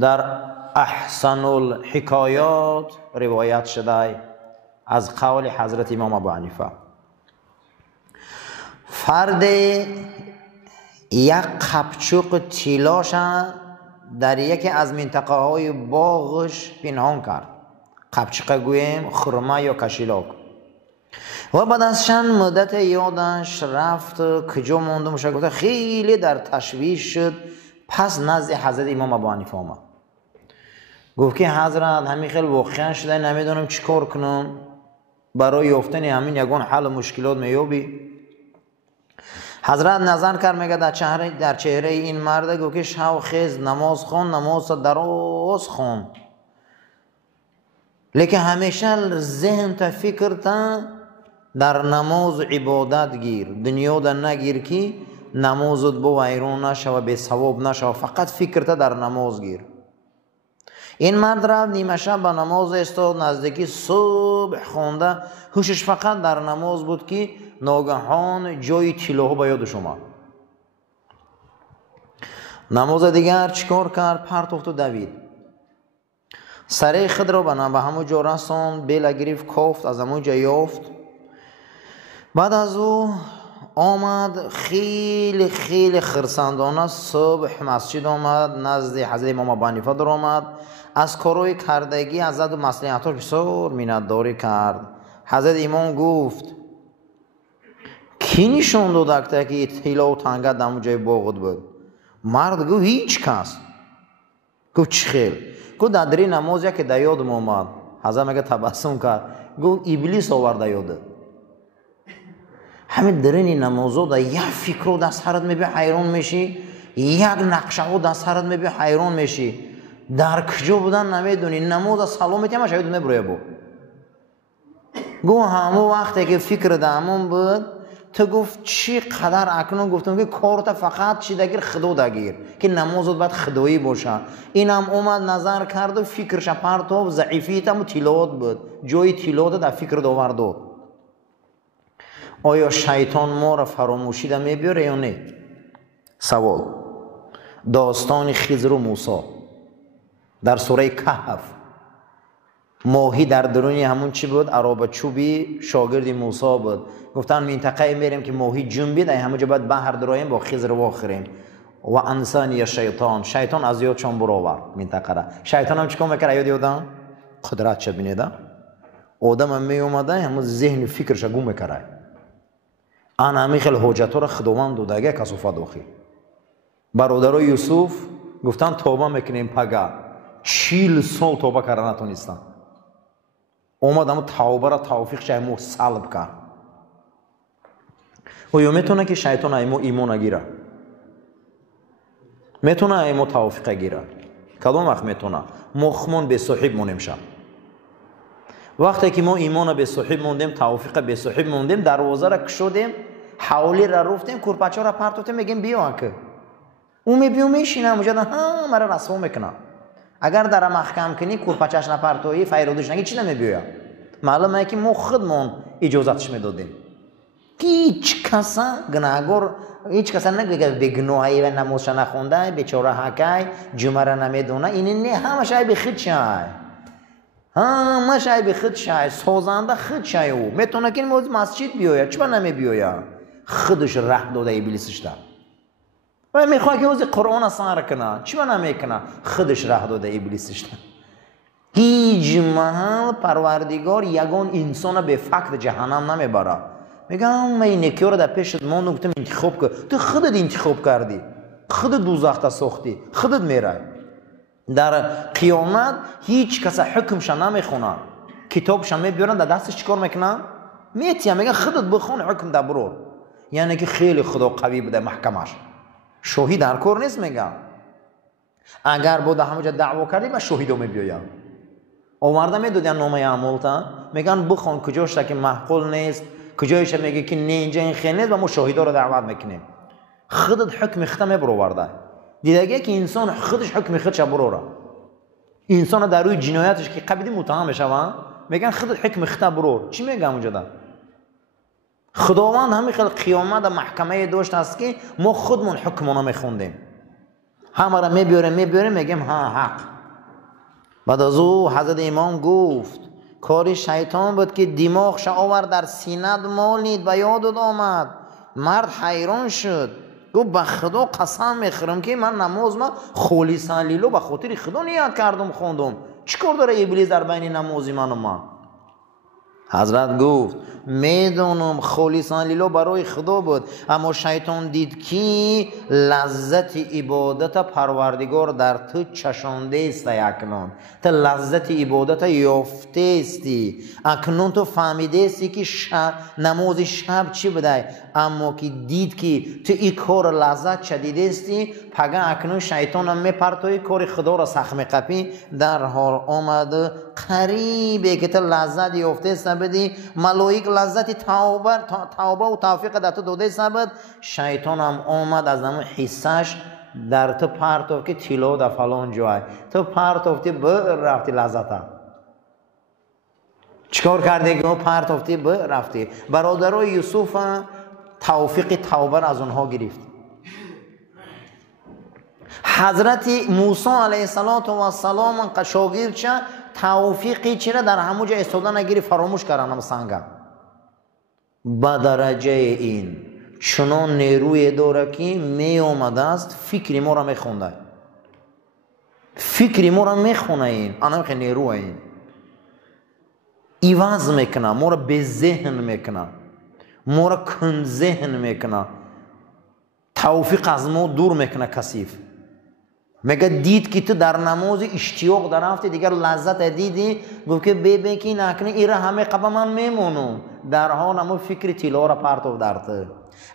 در احسن الحکایات روایت شده از قول حضرت امام ابو حنیفه. فرد یک قپچوق طیلاش در یکی از منطقه های باغش پنهان کرد. قپچوق گویم خرما یا کشیلاک. و بعد از چند مدت یادش رفت کجا مونده میشه، گفته خیلی در تشویش شد. پس نزد حضرت امام ابو حنیفه آمد، گفت که حضرت همین خیلی واقعا شده، نمیدونم چیکار کنم، برای یافتن همین یگان حل مشکلات میابی؟ حضرت نظر کرد، میگه در چهره این مرد، گفت که شو خیز نماز خون، نماز دراز خون، لیکن همیشه ذهن تا فکر تا در نماز عبادت گیر، دنیا در نگیر که نمازت با ویرون نشه و به ثواب نشه، فقط فکر تا در نماز گیر. این مرد رفت نیمه شب به نماز استاد، نزدیکی صبح خونده، هوشش فقط در نماز بود که ناگهان جای طیلوها به یادش اومد. نماز دیگر چیکار کرد؟ پرت افت و دوید، سر خود را به همون جا رساند، بیل گرفت، کافت، از همون جا یافت. بعد از او آمد، خیلی خیلی خرسندانه صبح مسجد آمد، نزد حضرت امام ابو حنیفه در آمد، از کارهای کردگی حضرت و مصلحتاش بسیار منتداری کرد. حضرت امام گفت کی نشون داد که طیلا و تنگه در جای باغت بود؟ مرد گفت هیچ کس. گفت چی خیل؟ گفت در دری نماز که در یادم آمد. حضرت میگه تبسم کرد، گفت ابلیس آورده یادت. همین درین نمازو در یک فکر رو در سرت میبی حیران میشی، یک نقشه رو در سرت میبی حیران میشی، در کجا بودن نمیدونی، نماز سلامتی همه شاید میبروی بود. گو همون وقتی که فکر دامون بود، تو گفت چی قدر اکنون گفتم که کارت فقط چی دگیر خدا دگیر که نمازت باید خدایی باشه. اینم اومد نظر کرد و فکرش پرتاب ضعیفیت هم تلاوت بود، جای تلاوت در فکر داور داد. آیا شیطان ما را فراموشی دا میبیاره یا نه؟ سوال. داستان خضر و موسی در سوره کهف، ماهی در درونی همون چی بود؟ عرابه چوبی شاگرد موسی بود. گفتن منطقه میریم که ماهی جنبید، همونجا باید بحر درایم با خضر واخریم. و انسانی شیطان از یادشان برآورد منطقه را. شیطان هم چیکار میکرد یاد آدم؟ قدرت چه بینیده؟ آدم هم می اومده همون ذهن فکرش گم میکرد. آن همی خیلی حجت را خداوند دادگه کسافت داخل. برادرای یوسف گفتن توبه میکنیم پگه، 40 سال توبه کردن نتونستن. اومد اما توبه را توفیق شیمو سلب کرد. و یا میتونه که شیطان ایمو ایمان نگیره، میتونه ایمو توفیق گیره. کدام وقت میتونه؟ مخمون به صاحب مونیم شد. وقتی که ما ایمان به صاحب موندیم، توفیق به صاحب موندیم، دروازه را کشودیم، حولی را رفتیم، کورپچه را پرتوتیم، میگیم بیا که اون میبیو میشینه اونجا همه را رسوا میکنه. اگر در محکم کنی کورپچهش نپرتویی فیرودش نگی چی نمیبیوه. معلومه که ما خودمون اجازتش میدادیم. هیچ کسا گناهگار، هیچ کسا نگه به گناهی و نمازش نخونده، بیچاره حکای جمعه را نمیدونه، این نه همه شای به خود شای، همه شای به خود شای، سازنده خود شای. او میتونه که این مسجد بیاید، چرا نمی بیاید؟ خودش راه داده ابلیسش دار و میخواد که اوز قرآن سر کنه، چرا نمیکنه؟ خودش راه داده ابلیسش دار. هیچ محل پروردگار یگان انسان به فقر جهنم نمیبره. میگم من این نیکی رو در پیشت ماندم، گفتم انتخاب کن. تو خودت انتخاب کردی، خودت دوزخ تا ساختی، خودت میره. در قیامت هیچ کس حکمش نمیخونه، کتابش میبیارن در دستش چیکار میکنن؟ میتیم میگن خودت بخون حکم در برو. یعنی که خیلی خدا قوی بوده محکمش، شاهی در کار نیست. میگم اگر بود همونجا دعوا کردی با شاهیدو میبیایم آورده میدادن نامه اعمال تا، میگن بخون کجاش که معقول نیست، کجایش میگه که نه اینجا این خیلی نیست و ما شاهیدا رو دعوت میکنیم. خودت حکم خودت میبرورده. دیگه که انسان خودش حکم خودش بروره، انسان در روی جنایتش که قبیدی متهم بشه میگن خودت حکم خودت برور. چی میگم اونجا ده؟ خداوند همین خیلی قیامت محکمه داشت است که ما خودمون حکمونو میخوندیم. همه را میبیاره میگیم ها حق. بعد از او حضرت امام گفت کاری شیطان بود که دماغش آورد در سینه مالید و یادت آمد. مرد حیران شد، گفت به خدا قسم میخورم که من نماز ما خالصا لیلو به خاطر خدا نیت کردم خوندم، چیکار داره ابلیس در بین نمازی من و من؟ حضرت گفت میدونم خالصا لیلو برای خدا بود، اما شیطان دید که لذت عبادت پروردگار در تو چشانده است. اکنون تو لذت عبادت یافته استی، اکنون تو فهمیده استی که نماز شب چی بوده، اما که دید که تو این کار لذت شدیده استی، پگه اکنون شیطان هم میپرتوی کار خدا را سخم قپی در حال آمده قریبه که تو لذت یافته است بدی، ملائک لذت توبه و توفیق در تو داده سبد، شیطان هم آمد از همون حصهش در تو پرتو که تیلو در فلان جای تو پرتوفتی رفتی لذت هم چکار کرده که پرتوفتی رفتی. برادرای یوسف توفیق توبه از اونها گرفت. حضرت موسی علیه السلام شاگرد چه توفیقی چرا در همونجا استوده نگیری فراموش کردن سنگا. با درجه این چنان نیروی داره که می آمده است فکری ما را میخونده، فکری ما را میخونه، این آنم که نیروه این ایواز میکنه، ما را به ذهن میکنه، ما را کن ذهن میکنه، توفیق از ما دور میکنه کثیف. میگه دید که تو در نماز اشتیاق درفتی دیگر لذت دیدی، گفت که ببین که نکنه ایره همه قبا من میمونم، در حال همون فکر تیلا را پرتو درته.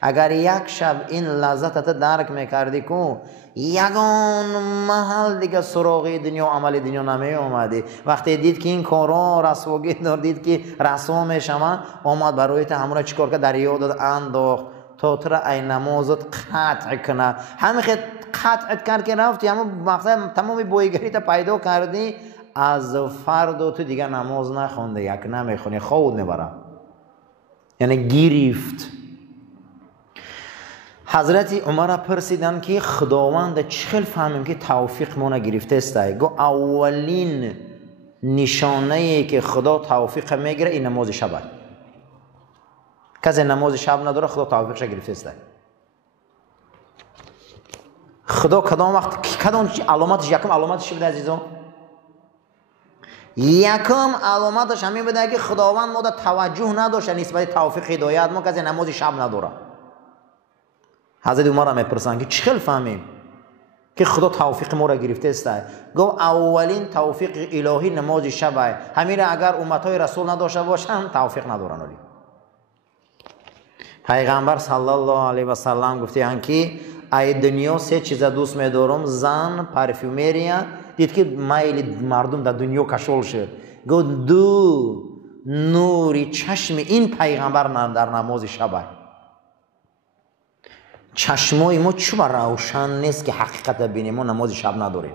اگر یک شب این لذتت درک میکردی که یگان محل دیگه سراغی دنیا و عمل دنیا نمی اومدی، وقتی دید که این کارا رسواگی دار، دید که رسوا میشم، آمد برای تو همون چیکار که در یادت انداخت تا تو را این نمازت قطع کنه. همین خیلی قطعت کرد که رفتی، اما مقصد تمامی بایگری تا پیدا کردی، از فردا تو دیگه نماز نخونده، یک نمیخونی، خود میبره، یعنی گرفت. حضرت عمر پرسیدن که خداوند چخیل فهمیم که توفیق مونه گرفته است؟ گو اولین نشانه ای که خدا توفیق میگیره این نماز شبه. کسی نماز شب نداره خدا توفیقش گرفته است. خدا کدام وقت کدام علامتش، یکم علامتش بده عزیزان، یکم علامتش همین بده که خداوند ما توجه نداشته نسبت توفیق هدایت ما، کسی نماز شب نداره. حضرت عمر میپرسن که چخیل فهمیم که خدا توفیق ما را گرفته است؟ گو اولین توفیق الهی نماز شب، همین اگر امتای رسول نداشته باشن توفیق ندارن. ولی پیغمبر صلی الله علیه و سلم گفته که ای دنیا سه چیز دوست می‌دارم، زن، پرفیومریا. دید که میل مردم در دنیا کشول شد، گفت دو نوری چشم این پیغمبر در نماز شب. چشمای ما چوبا روشن نیست که حقیقت ببینیم، ما نماز شب نداریم.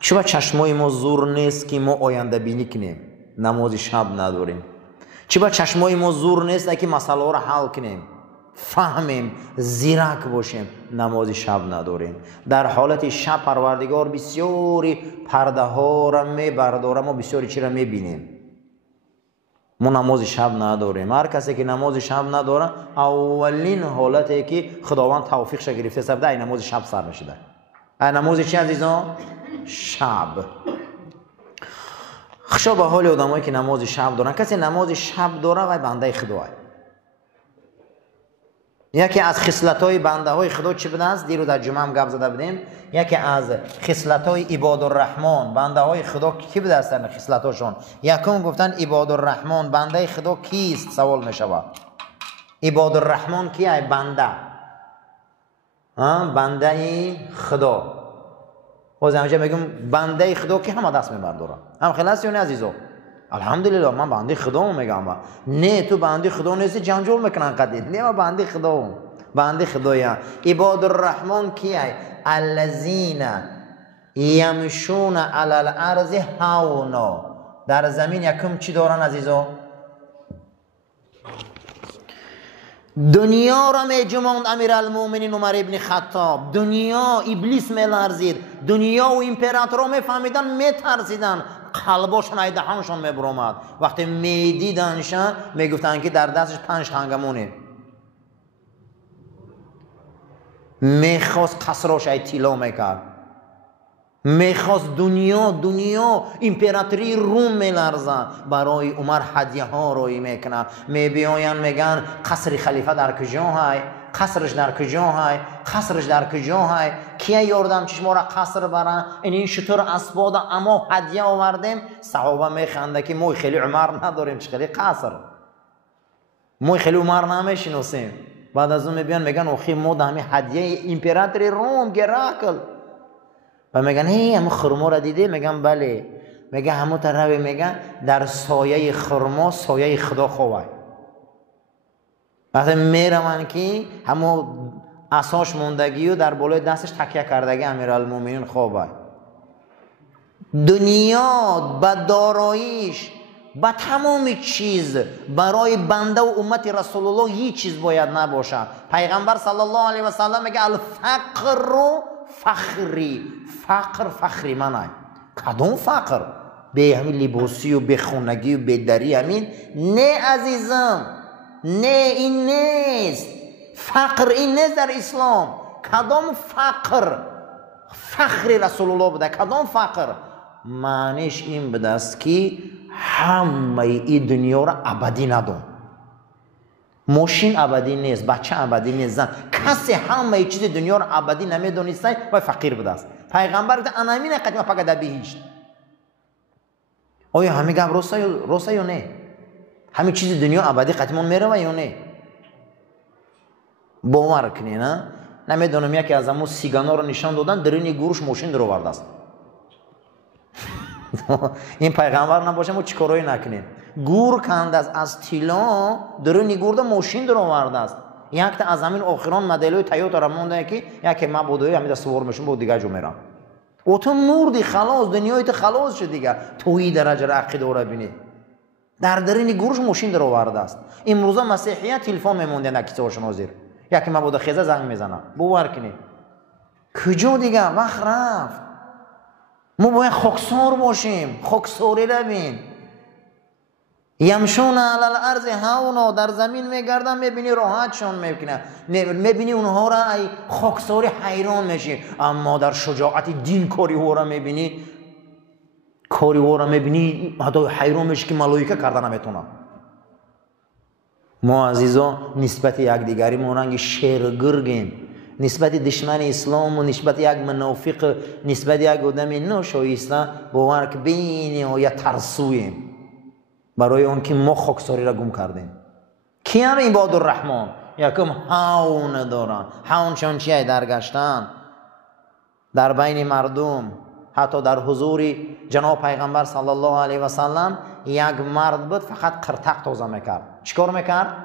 چوبا چشمای ما زور نیست که ما آینده بینی کنیم، نماز شب نداریم. چوبا چشمای ما زور نیست که مسئله را حل کنیم، فهمیم، زیرک باشیم، نماز شب نداریم. در حالت شب پروردگار بسیاری پرده ها را میبرداره، ما بسیاری چی را میبینیم. ما نماز شب نداریم. هر کسی که نماز شب نداره اولین حالتی که خداوند توفیقش گرفته است این نماز شب سر نشده. این نماز چی عزیزان؟ شب. خشا به حال آدمایی که نماز شب دارن. کسی نماز شب داره و بنده خداه. یکی از خصلت‌های بنده‌های خدا چی بوده است؟ دیرو در جمعه هم گپ زده بودیم. یکی از خصلت‌های عباد الرحمن بنده‌های خدا کی بوده است؟ خصلت‌هاشون یکم گفتن عباد الرحمن بنده خدا کیست؟ سوال می‌شود. عباد الرحمن کیه؟ بنده. بنده خدا. باز همینجا میگم بنده خدا که همه دست می‌برداره. هم خلاص یا نه عزیزو؟ الحمدلله من بنده خدا میگم. نه تو بنده خدا نیستی جنجال میکنن قدید. نه من بنده خدا، بنده خدایم. عباد الرحمن کیه؟ الذین یمشون علی الارض هونا. در زمین یکم چی دارن عزیزا؟ دنیا را می جماند امیرالمومنین عمر ابن خطاب. دنیا ابلیس می لرزید، دنیا و امپراتورا می فهمیدن، می ترسیدن، قلباشون ای دهانشون می برآمد. وقتی می دیدنشان می گفتن که در دستش 5 تنگمونه، می خواست قصرش ای طلا میکرد، می خواست دنیا امپراتوری روم می لرزد. برای عمر هدیه ها روی میکنه، می بیاین میگن قصر خلیفه در کجا های، قصرش در کجا های، قصرش در کجا های، کیه یاردم چش ما را قصر برن، این شطور اسباد اما هدیه آوردیم. صحابه میخنده که ما خیلی عمر نداریم، چه خیلی قصر، ما خیلی عمر نمیشناسیم. بعد از اون میبینن میگن اوخی ما دمی هدیه امپراتوری روم گراکل. و میگن هی همون خرما را دیده؟ میگن بله. میگه همون طرف، میگن در سایه خرما سایه خدا خواه. وقتی میرون که همون اساش موندگی و در بالای دستش تکیه کردگی امیرالمومنین خواه. دنیا با داراییش، با تمام چیز برای بنده و امت رسول الله هیچ چیز باید نباشه. پیغمبر صلی الله علیه و سلم میگه الفقر فخری. فقر فخری منه. کدوم فقر؟ به همین لباسی و به خونگی و به دری همین؟ نه عزیزم، نه، این نیست. فقر این نیست در اسلام. کدام فقر؟ فخر رسول الله بوده. کدام فقر؟ معنیش این بوده است که همه این دنیا را ابدی ندون. ماشین ابدی نیست، بچه ابدی نیست، زن، کسی همه چیز دنیا را ابدی نمیدونسته و فقیر بوده است. پیغمبر گفت انا همین قدیم فقط بهشت. آیا همین گپ راسته یا نه؟ همین چیز دنیا ابدی قدیمون میره یا نه؟ باور کنی نه؟ نمیدونم یکی از همون سیگانا رو نشان دادن، درین گوش ماشین در آورده است. این پیغمبر نباشه ما چیکارایی نکنیم. گور کند از طلا درین گور ماشین در آورده است. یک تا از همین آخران مدل‌های تویوتا را مونده که یکی ما بودوی همین سوار میشم بود دیگه جو میرم. او تو مردی خلاص، دنیای تو خلاص شد دیگه. توی درجه را عقیده را ببینید. در درین گورش ماشین در آورده است. امروزا مسیحیت تلفن میمونده نکیسه‌هاشون حاضر. یکی ما بود خیزه زنگ میزنه. باور کنید. کجا دیگه وقت رفت. ما باید خاکسار باشیم. خاکساری رویم. یمشون علی الارض هونا، در زمین میگردن، میبینی راحتشون میکنه، میبینی اونها را ای خاکساری حیران میشی. اما در شجاعت دین کاری ها را میبینی، کاری ها را میبینی حتی حیران میشی که ملائکه کردن نمیتونن. ما عزیزا نسبت یک دیگری موننگ شیرگرگیم، نسبت دشمن اسلام و نسبت یک منافق، نسبت یک آدم ناشایسته باور که بین یا ترسویم برای اون که ما خاکساری را گم کردیم. کیان عباد الرحمن؟ یکم هاون دارن. هاونشان چیه؟ درگشتن در بین مردم. حتی در حضور جناب پیغمبر صلی الله علیه و سلم یک مرد بود فقط قرتق تازه میکرد. چیکار میکرد؟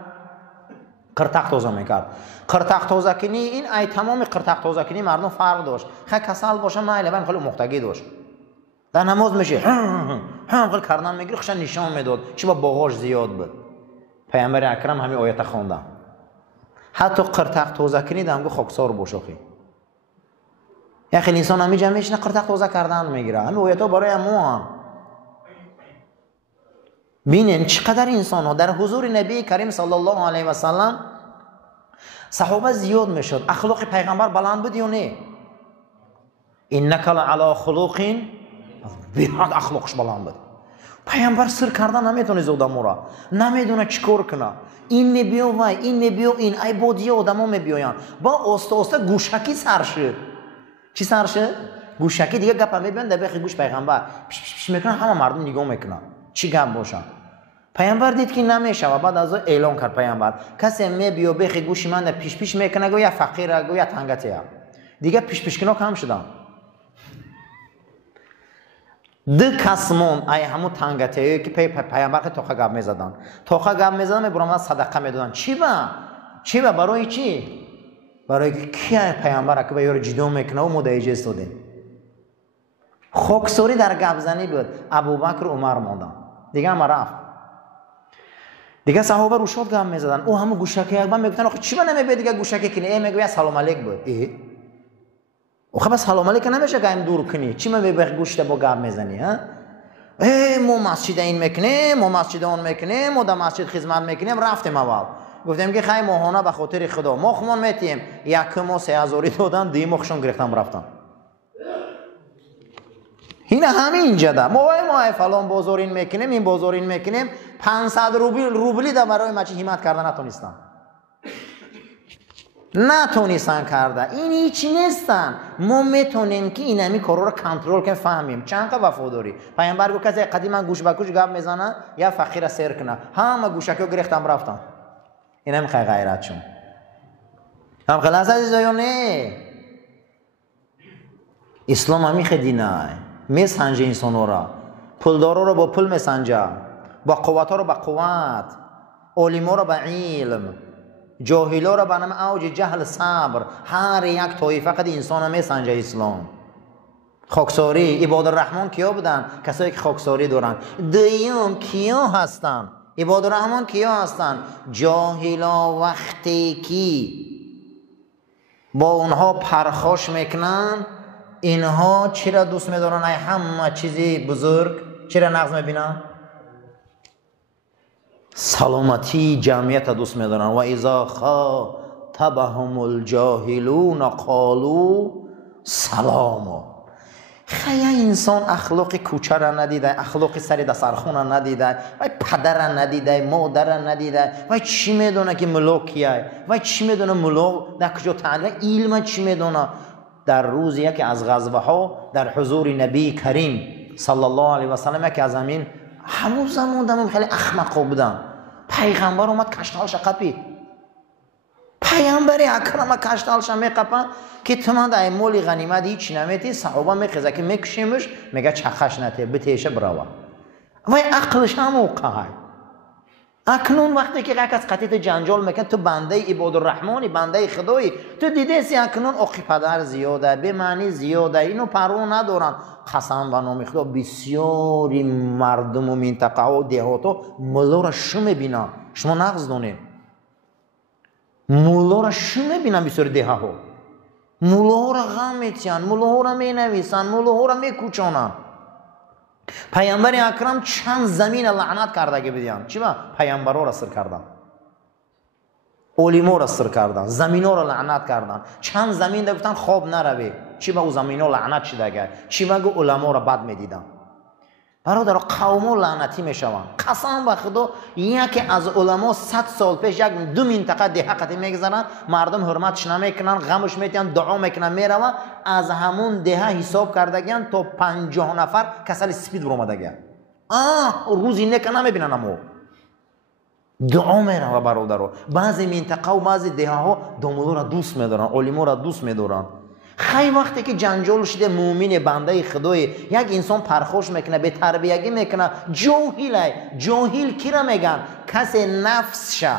قرتق تازه میکرد. قرتق تازه کنی این ای تمام قرتق تازه کنی مردم فرق داشت. خیلی کسل باشه نه من خیلی مختگی داشت. در نماز میشه هم کردن میگیره خشن نشان میداد چی با باغاش زیاد بود. پیامبر اکرم همین آیت خوانده. حتی قرتق تازه کنی دمگو خاکسار باشه خی. یا خیلی انسان همی جمع میشنه قرتق تازه کردن میگیره. همین آیت ها برای ما هم. ببینین چقدر انسان ها در حضور نبی کریم صلی الله علیه و سلم صحابه زیاد میشد. اخلاق پیغمبر بلند بود یا نه؟ انک لعلی خلق بیاد اخلاقش بلند بود. پیامبر سر کردن نمیتونه زودم را، نمیدونه چیکار کنه. این میبیو و این میبیو این ای بودی آدما میبیوین با آسته گوشکی سرشه. چی سرشه؟ گوشکی دیگه گپ میبینن در بخی گوش پیغمبر پیش میکنن، همه مردم نگاه میکنن چی گپ باشه. پیامبر دید که نمیشه و بعد از اعلان کرد پیامبر کسی میبیو بخی گوش من پیش میکنه گویا فقیره گویا تنگتیه. دیگه پیش کنه کم شدن. دو کسمون ای همون تنگته که پیامبر که توخه گپ میزدن میبرن صدقه میدادن. چی با برای چی؟ برای کی پیامبر که به یارو جدا میکنه و مدعی استاده. خاکساری در گپ زنی بود. ابوبکر و عمر موندن دیگه هم رفت. دیگه صحابه رو شاد گام میزدن. او همه گوشک یک بار میگفتن آخه چی منم به دیگه گوشک کنی؟ میگه سلام علیک بود. او خب سلام علیک نمیشه گام دور کنی. چی من به گوشت با گام میزنی ها؟ مو مسجد این میکنیم، مو مسجد اون میکنیم، مو در مسجد خدمت میکنیم. رفتیم اول گفتیم که خیلی ماهانه به خاطر خدا مخمون میتیم. یکم و 3000 دادن، دی مخشون گرفتم رفتم. این همین جدا ما فلان بازار این میکنیم، این بازار این میکنیم. 500 روبلی در برای مچی همت کرده نتونستن کرده. این هیچ نیستن. ما میتونیم که این همی کارو رو کنترل کنیم فهمیم. چند که وفاداری پیامبر گفت کسی قدیما گوش به گوش گپ میزنه یا فقیر سیر کنه. همه گوشکو گرفتم رفتم. این هم خیلی غیرت شون. هم خلاص عزیزایونه اسلام همی خدینه میسنجه انسانو را. پولدارا رو با پول میسنجه، با قوت ها رو با قوت، علما رو با علم، جاهلا رو به نام اوج جهل صبر. هر یک طایفه قد انسان میسنجه اسلام. خاکساری عباد الرحمن کیا بودن؟ کسایی که خاکساری دارن. دیوم کیا هستن؟ عباد الرحمن کیا هستن؟ جاهلا وقتی کی با اونها پرخاش میکنن، اینها چرا دوست میدارن؟ ای همه چیزی بزرگ چرا نقض میبینن؟ سلامتی جمعیت دوست میدارن. و اذا خاطبهم الجاهلون قالوا سلاما. خیلی انسان اخلاق کوچه را ندیده، اخلاق سر دسترخوان را ندیده، و پدر را ندیده، مادر را ندیده، و چی میدونه که ملوک کیه، و چی میدونه ملوک در کجا تعلق، علم چی میدونه. در روز یکی از غزوه ها در حضور نبی کریم صلی الله علیه و سلم که از همین همون زمان خیلی احمق بودن. پیغمبر اومد کشتالش قپی. پیامبر اکرم کشتالش میقپن که تو من در مولی غنیمت هیچ نمیتی. صحابه میخزه که میکشیمش، میگه چخش نته بتیشه براوه. و عقلش هم موقعه. اکنون وقتی که یک از قطیت جنجال میکن، تو بنده عباد الرحمنی، بنده خدایی، تو دیده سی اکنون آقی پدر زیاده، به معنی زیاده، اینو پروا ندارن. قسم و نام خدا بسیاری مردم و منطقه و دهاتا مولا را شو میبینن. شما نقض دونید مولا را شو میبینن. بسیاری ده ها مولا ها را غم میتین، مولا ها را مینویسن، مولا ها را میکوچانن. پیامبر اکرم چند زمین لعنت کرده که بدیان چی با پیامبر را سر کردن، علما را سر کردن، زمین ها را لعنت کردن. چند زمین ده گفتن خواب نروی، چی با او زمین ها لعنت شده گه، چی با علما را بد میدیدن. برادر قوم ها لعنتی میشوند. قسم به خدا یکی از علما 100 سال پیش یک دو منطقه دهقتی میگذارن، مردم حرمتش نمیکنن، غمش میتین، دعا میکنن، میرون. از همون ده حساب کردگن تا 50 نفر کسل سپید برآمدگن. روزی نک نمیبینن، اما دعا میرن. و برادر بعضی منطقه و بعضی ده ها دامولو را دوست میدارن، علما را دوست میدارن. خیلی وقتی که جنجال شده مومن بنده خدای یک انسان پرخوش میکنه، به تربیتی میکنه، جاهل کی را میگن؟ کسی نفس شه،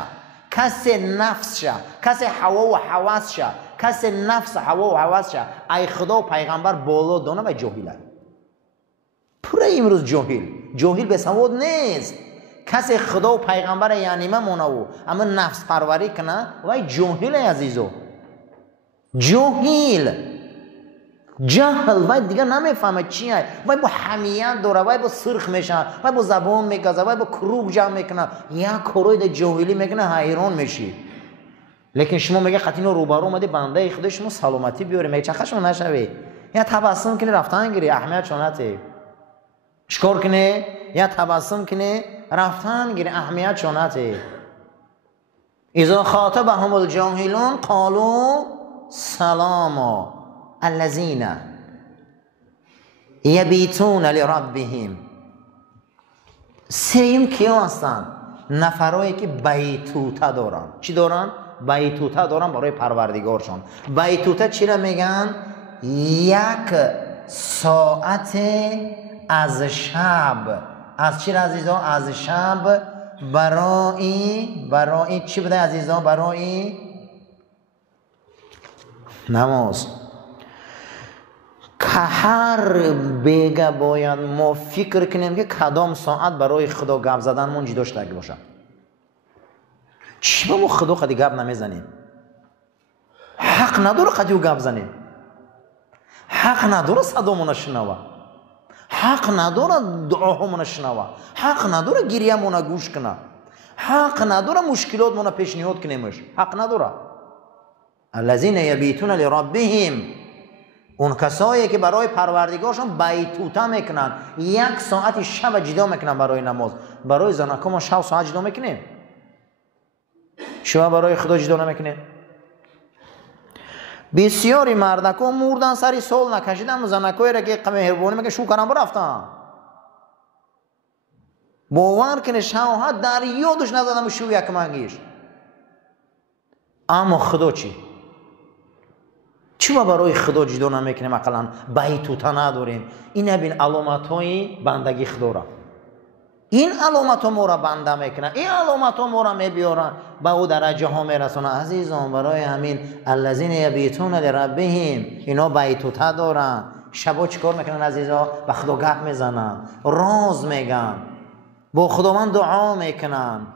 کسی هوا و حواس شه، کسی نفس هوا و حواس شه. ای خدا و پیغمبر بالا دانه و جاهله. پره امروز جاهل به سواد نیست. کسی خدا و پیغمبر یعنی مونو اما نفس پروری کنه و جاهل عزیزو. جهل و دیگه نمیفهمه چیه. و با حمیت داره، و با سرخ میشه، و با زبان میگذه، و با کروب جمع میکنه. یک کروی ده جاهلی میکنه، حیران میشی. لیکن شما میگه قطینو روبرو اومده بنده خدا شما سلامتی بیاره، میگه چخه شما نشوی، یا تبسم کنی رفتن گیری اهمیت شونته. شکر کنی یا تبسم کنی رفتن گیری اهمیت شونته. اذا خاطبهم الجاهلون قالوا سلاما الذين یبیتون لربهم. سیم کیا هستن؟ نفرایی که بیتوته دارن. چی دارن؟ بیتوته دارن برای پروردگارشان. بیتوته چی را میگن؟ یک ساعت از شب. از چی را عزیزان؟ از شب برای چی بوده عزیزان؟ برای نماز. که هر بیگه باید ما فکر کنیم که کدام ساعت برای خدا گپ زدن من جداش لگه باشه. چی با ما خدا قدی گپ نمیزنیم؟ حق نداره قدیو گپ زنیم. حق نداره صدامون شنوا. حق نداره دعاهامون شنوا. حق نداره گریه‌مون گوش کنه. حق نداره مشکلاتمون پیشنهاد کنیمش. حق نداره. الذين يبيتون لربهم، اون کسایی که برای پروردگارشون بیتوته میکنن، 1 ساعت شب جدا میکنن برای نماز. برای زنکا ما 6 ساعت جدا میکنیم. شما برای خدا جدا نمیکنیم؟ بسیاری مردکا مردن سری سال نکشیدن، زنکایی را که مهربانی میگه شو کنم برفتن. باور کنه شوهر در یادش نزدم شو یک منگیش. اما خدا چی؟ چرا برای خدا جدا نمیکنیم؟ اقلا بیتوته نداریم. این ببین علامت های بندگی خدا را. این علامت ها ما را بنده میکنه. این علامت ها ما را میبیارن به او درجه ها میرسونه. عزیزان برای همین الذین یبیتون لربهم، اینا بیتوته دارن. شبا چیکار میکنن عزیزا؟ به خدا گپ میزنن، راز میگن، با خداوند دعا میکنن.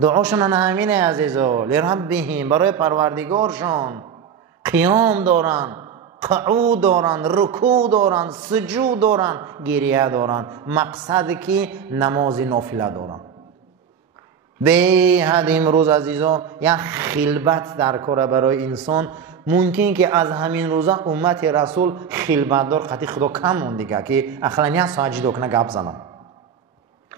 دعاشون همینه عزیزا، لربهم، برای پروردگارشون. قیام دارن، قعود دارن، رکوع دارن، سجود دارن، گریه دارن. مقصد که نماز نافله دارن. به حد امروز عزیزان یک خلبت در کار برای انسان. ممکن که از همین روزا امت رسول خلبت دار قطعی خدا کم مون دیگه که اخلا یک ساعت جدا کنه گپ زنن.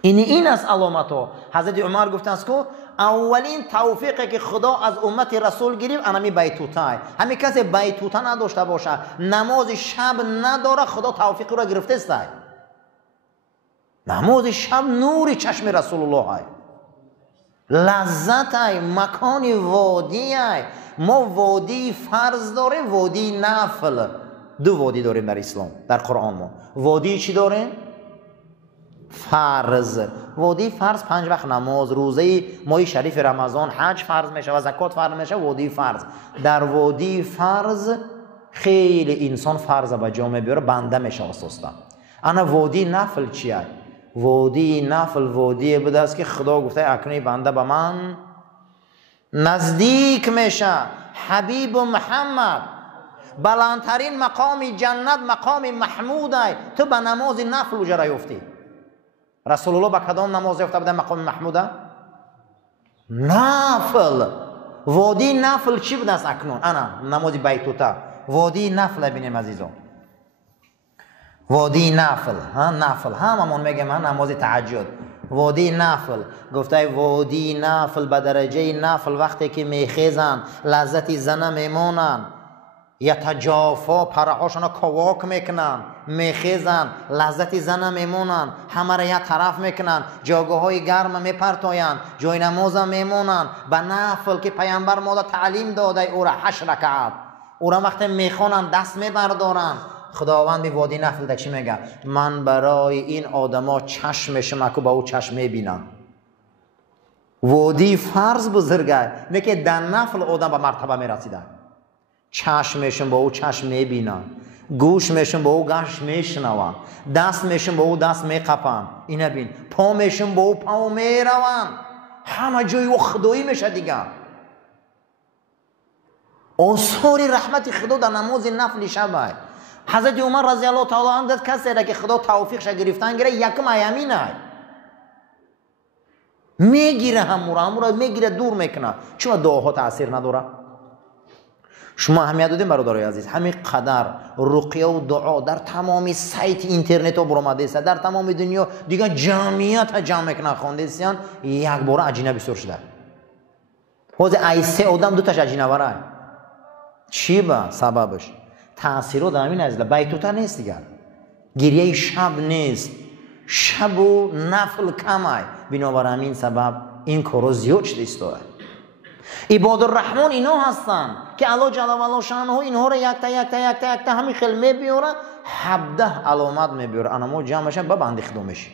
این از علامت ها. حضرت عمر گفتن است که اولین توفیقی که خدا از امت رسول گرفت انمی بیتوته. همین کسی بیتوته نداشته باشه، نماز شب نداره، خدا توفیق را گرفته است. نماز شب نور چشم رسول الله های، لذت های، مکان وادی های. ما وادی فرض داریم، وادی نفل. 2 وادی داریم در اسلام، در قرآن. ما وادی چی داریم؟ فرض. وادی فرض 5 وقت نماز، روزه ماه شریف رمضان، حج فرض میشه و زکات فرض میشه. وادی فرض. در وادی فرض خیلی انسان فرض به جا میبره، بنده میشه اساسا. انا وادی نفل چیه؟ وادی نفل وادی بوده است که خدا گفته اکنون بنده به من نزدیک میشه. حبیب محمد، بلندترین مقام جنت مقام محمود ای. تو به نماز نفل اجره یافتی. رسول الله به کدام نماز یافته بوده مقام محموده؟ نفل. وادی نفل چی بوده است اکنون؟ انا نماز بیتوته. وادی نفل ببینیم عزیزان. وادی نفل، نفل هممون میگیم نماز تهجد. وادی نفل گفته وادی نفل به درجه نفل وقتی که میخیزن لذتی زنه میمونن، یتجافا پرهاشون کواک میکنن، میخیزن لذتی زنه میمونن، همه را یک طرف میکنن، جاگاه های گرم میپرتاین، جای نماز میمونن. به نفل که پیامبر ما تعلیم داده او را 8 رکعت، او را وقتی میخونن دست میبردارن. خداوند به وادی نفل ده چی میگه؟ من برای این آدما چشمشم که با او چشم میبینم. وادی فرض بزرگه، نه که در نفل آدم به مرتبه میرسیده. چشمشم با او چشم میبینن، گوشمشم با او گوش میشنون، دستمشم با او دست میقپن. اینه بین، پامشم با او پا میرون. همه جای او خدایی میشه دیگه. آثار رحمت خدا در نماز نفل شبه. حضرت عمر رضی الله تعالی عنه کسی را که خدا توفیقش گرفتن گیره یکم ایامینه میگیره، همورا میگیره، دور میکنه. چون دعاها تاثیر نداره؟ شما اهمیت دادین برادرای عزیز. همین قدر رقیه و دعا در تمام سایت اینترنت ها برآمده است، در تمام دنیا دیگه جمعیت جمع کنه خونده استیان یک بار عجینه بسور شده. حوض ایسه آدم 2 تاش عجینه وره. چی با سببش؟ تأثیرات همین از بیتوته نیست دیگه. گریه شب نیست، شب و نفل کمه. بنابر همین سبب این کارو زیاد شده است. عباد الرحمن اینا هستن که الله جل و علا شانه اینها رو یک تا همین خیلی میبیاره، 17 علامت میبیاره. انا ما جمع میشن به بنده خدمش.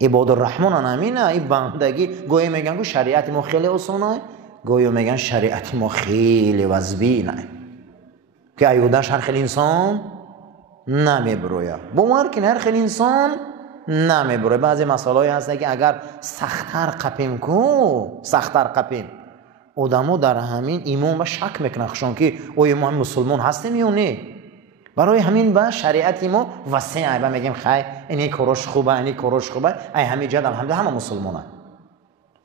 عباد الرحمن همینه. این بندگی گویا میگن که شریعت ما خیلی آسانه، گویا میگن شریعت ما خیلی وزبینه که ایودش هر خیلی انسان نمیبرویه. باور کن هر خیلی انسان نمیبره. بعضی مسائل هست که اگر سخت‌تر قپیم آدمو در همین ایمان و شک میکنه که اوی ما مسلمان هستیم یا نه. برای همین با شریعت ما وسیعه و میگیم خیر اینی کارش خوبه اینی کارش خوبه ای همین جد الحمدلله همه مسلمانه.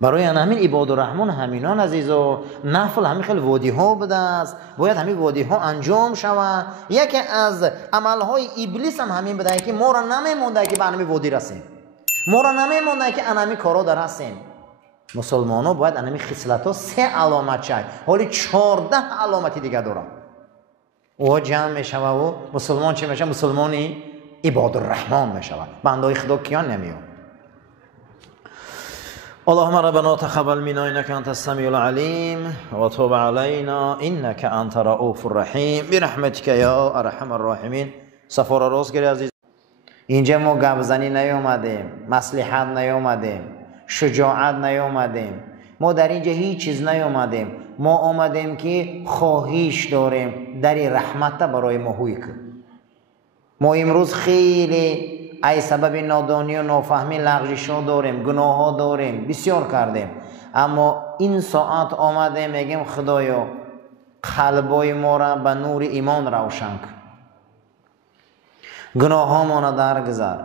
برای همین عباد الرحمن همینان عزیز و نفل همین خیلی وادی ها بده است، باید همین وادی ها انجام شود. یکی از عمل های ابلیس هم همین بده که ما را نمیمونده که به همین وادی رسیم، ما را نمیمونده که همین کارا در هستیم. مسلمان ها باید همین خصلت ها 3 علامت شد، حالی 14 علامتی دیگه دارن. او جمع میشوه و مسلمان چی میشه؟ مسلمانی عباد الرحمن میشوه، بندهای خدا کیان نمیاد. اللهم ربنا تقبل منا انك انت السميع العليم وتوب علينا انك انت رؤوف الرحيم برحمتك يا ارحم الراحمين. سفر راست گیری عزیز، اینجا ما گپزنی نیومدیم، مصلحت نیومدیم، شجاعت نیومدیم، ما در اینجا هیچ چیز نیومدیم. ما آمدیم که خواهش داریم در رحمت برای ما هوی کن. ما امروز خیلی ای سبب نادانی و نافهمی لغزش ها داریم، گناه ها داریم، بسیار کردیم، اما این ساعت آمده میگیم خدایا قلبای ما را به نور ایمان روشن کن، گناه ها ما را درگذر،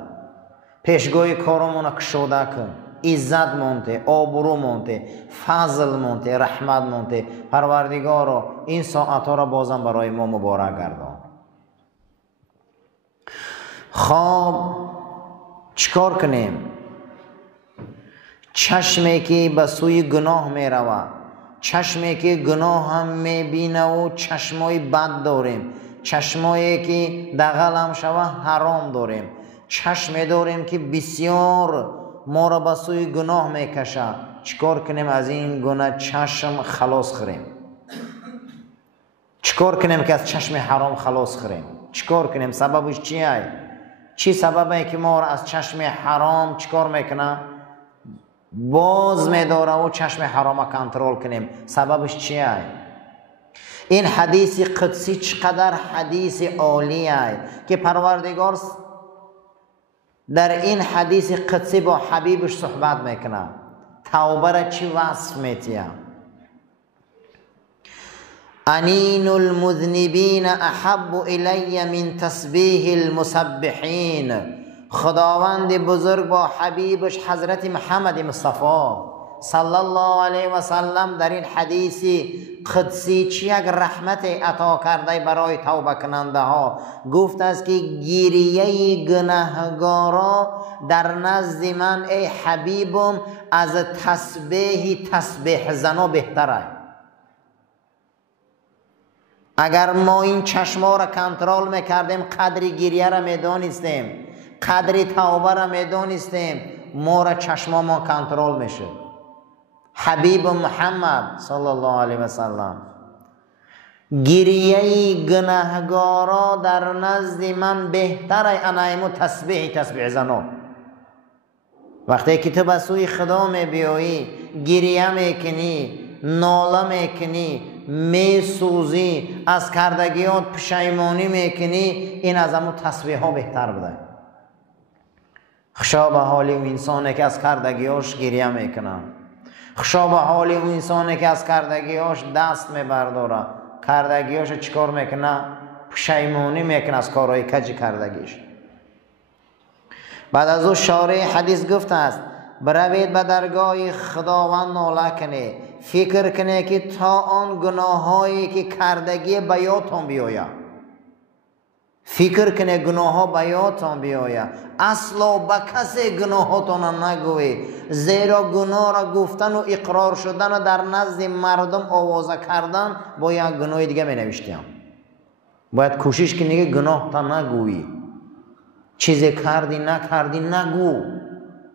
پیشگاه کارمون را کشوده کن، عزت مونته، آبرو مونته، فضل مونته، رحمت مونته. پروردگارا این ساعت ها را بازم برای ما مبارک گردان. خب چیکار کنیم؟ چشمی که به سوی گناه می روه، چشمی که گناه هم می بینه و چشمای بد داریم، چشمایی که دغل هم شوه حرام داریم، چشمی داریم که بسیار ما را به سوی گناه می کشه. چیکار کنیم از این گناه چشم خلاص خوریم؟ چیکار کنیم که از چشم حرام خلاص خوریم؟ چیکار کنیم؟ سببش چیه؟ چی سببه که ما را از چشم حرام چیکار میکنه؟ باز میداره و چشم حرام کنترل کنیم. سببش چیه؟ این حدیث قدسی چقدر حدیث عالیه که پروردگار در این حدیث قدسی با حبیبش صحبت میکنه. توبه را چی وصف میتیه؟ انین المذنبین احب الی من تسبیح المسبحین. خداوند بزرگ با حبیبش حضرت محمد مصطفی صلی الله علیه و سلم در این حدیث قدسی چی یک رحمت عطا کرده برای توبه کننده ها. گفت است که گریه گناهگارا در نزد من ای حبیبم از تسبیح زنا بهتره. اگر ما این چشما را کنترل میکردیم، قدر گریه را میدانستیم، قدر توبه را میدانستیم، ما را چشما ما کنترل میشه. حبیب محمد صلی الله علیه و سلم گریه گناهگارا در نزد من بهتره انایمو تسبیح زنا. وقتی که تو به سوی خدا میبیایی، گریه میکنی، ناله میکنی، میسوزی، از کردگیات پشیمانی میکنی، این از همون تسبیح ها بهتر بوده. خشا به حالی اون انسانه که از کردگیاش گریه میکنه، خشا به حالی اون انسانه که از کردگیاش دست میبرداره، کردگیاش چیکار میکنه؟ پشیمانی میکنه از کارهای کج کردگیش. بعد از او شارع حدیث گفته است بروید به درگاه خداوند ناله کنه، فکر کنه که تا آن گناهایی که کردگی به یادتان بیاید، فکر کنه گناه ها به یادتان بیاید، اصلا به کسی گناهاتان نگوی، زیرا گناه را گفتن و اقرار شدن و در نزد مردم آوازه کردن با یک گناه دیگه می نوشتیم. باید کوشش کنی که گناه تا نگویی، چیزی کردی نکردی نگو،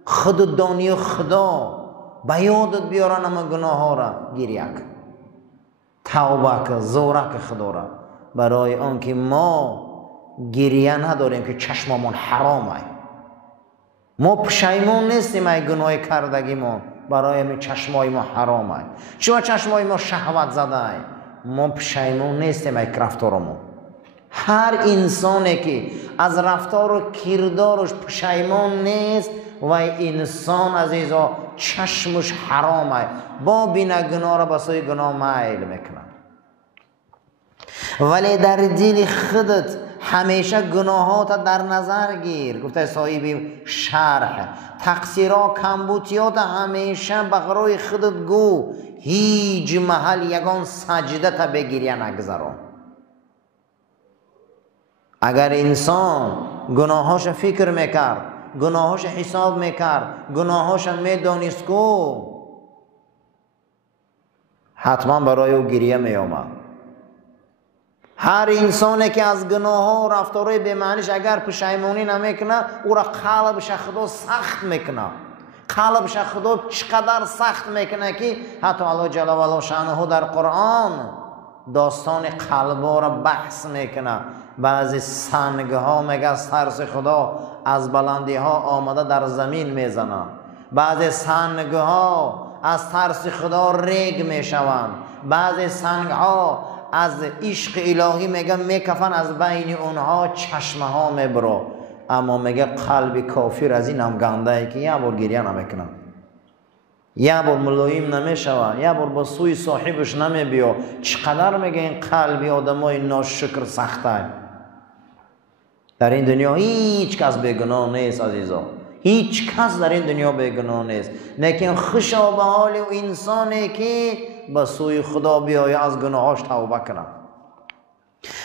خود دانی و خدا به یادت بیارن اما گناه ها را گریه کن، توبه کن، زورک خدا را، برای آنکه ما گریه نداریم که چشممون حرامه، ما پشیمون نیستیم ای گناه کردگیمون، برای ما چشمای ما حرامه، چون چشمای ما شهوت زده ای، ما پشیمون نیستیم ای رفتارمون. هر انسانی که از رفتار و کردارش پشیمان نیست و انسان عزیزا چشمش حرامه، با بینه گناه را به سوی گناه میل میکنه، ولی در دل خودت همیشه گناهات در نظر گیر. گفته صاحب شرح تقصیرها کمبودیات همیشه بغروی خودت گو، هیچ محل یگان سجده تا بگیری نگذران. اگر انسان گناهاش فکر میکرد، گناهاش حساب میکرد، گناهاش میدانست کو، حتما برای او گریه میامد. هر انسانی که از گناه ها و رفتارهای بی‌معنیش اگر پشیمانی نمیکنه، او را قلبش خدا سخت میکنه. قلبش خدا چقدر سخت میکنه که حتی الله جل و علا شأنه در قرآن داستان قلبا را بحث میکنه. بعضی سنگ ها میگه از ترس خدا از بلندی ها آمده در زمین میزنن، بعضی سنگ ها از ترس خدا ریگ میشوند، بعضی سنگ ها از عشق الهی میگه میکفن از بین اونها چشمه ها میبرو. اما میگه قلب کافر از این هم گنده ای که یه بار گریه نمیکنه، یه بار ملایم نمیشوه، یه بار با سوی صاحبش نمیبیا. چقدر میگه این قلبی آدمای ناشکر سخته. در این دنیا هیچ کس بیگناه نیست عزیزا، هیچ کس در این دنیا بیگناه نیست، لیکن خوشا به حال و انسانی که به سوی خدا بیایه از گناهاش توبه کنه.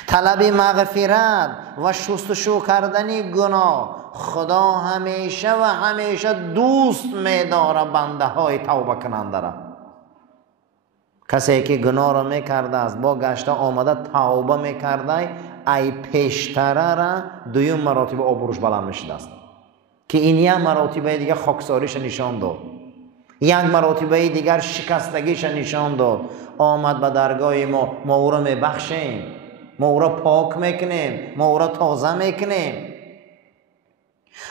طلب مغفرت و شستشو کردنی گناه خدا همیشه و همیشه دوست می‌داره بنده های توبه کننده را. کسی که گناه را میکرده است با گشته آمده توبه میکرده، ای پیشتره را دویم مراتب آبروش بلند میشده است که این یک مراتبه دیگر خاکساریش نشان داد، یک مراتبه دیگر شکستگیش نشان داد. آمد به درگاه ما او را میبخشیم، ما او را پاک میکنیم، ما او را تازه میکنیم.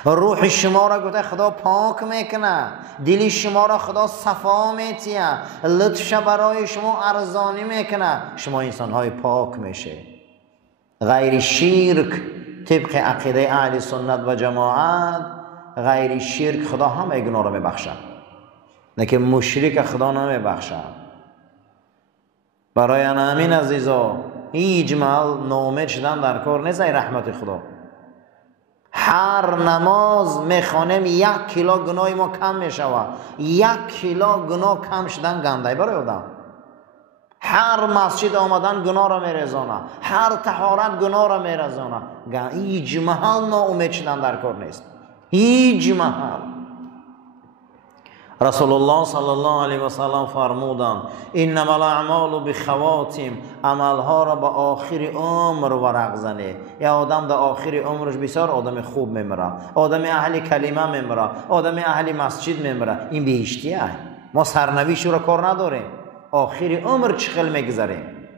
روح شما را گفته خدا پاک میکنه، دل شما را خدا صفا میتیه، لطفش برای شما ارزانی میکنه، شما انسان های پاک میشه. غیر شرک طبق عقیده اهل سنت و جماعت، غیر شرک خدا همه گناه را میبخشد، لیکن مشرک خدا نمیبخشد. برای همین عزیزا هیچ محل ناامید شدن در کار نیست. ای رحمت خدا، هر نماز میخوانیم 1 کیلو گناه ما کم میشود، 1 کیلو گناه کم شدن گنده برای آدم. هر مسجد آمدن گناه را میرزانه، هر طهارت گناه را میرزانه. هیچ محل ناامید شدن در کار نیست، هیچ محل. رسول الله صلی الله علیه و سلم فرمودند انما الاعمال بخواتم، عملها را به آخر عمر ورق زنه. یا آدم در آخر عمرش بسیار آدم خوب میمره، آدم اهل کلمه میمره، آدم اهل مسجد میمره، این بهشتیه. ما سرنوشت رو کار نداریم، آخر عمر چقل میگذاریم.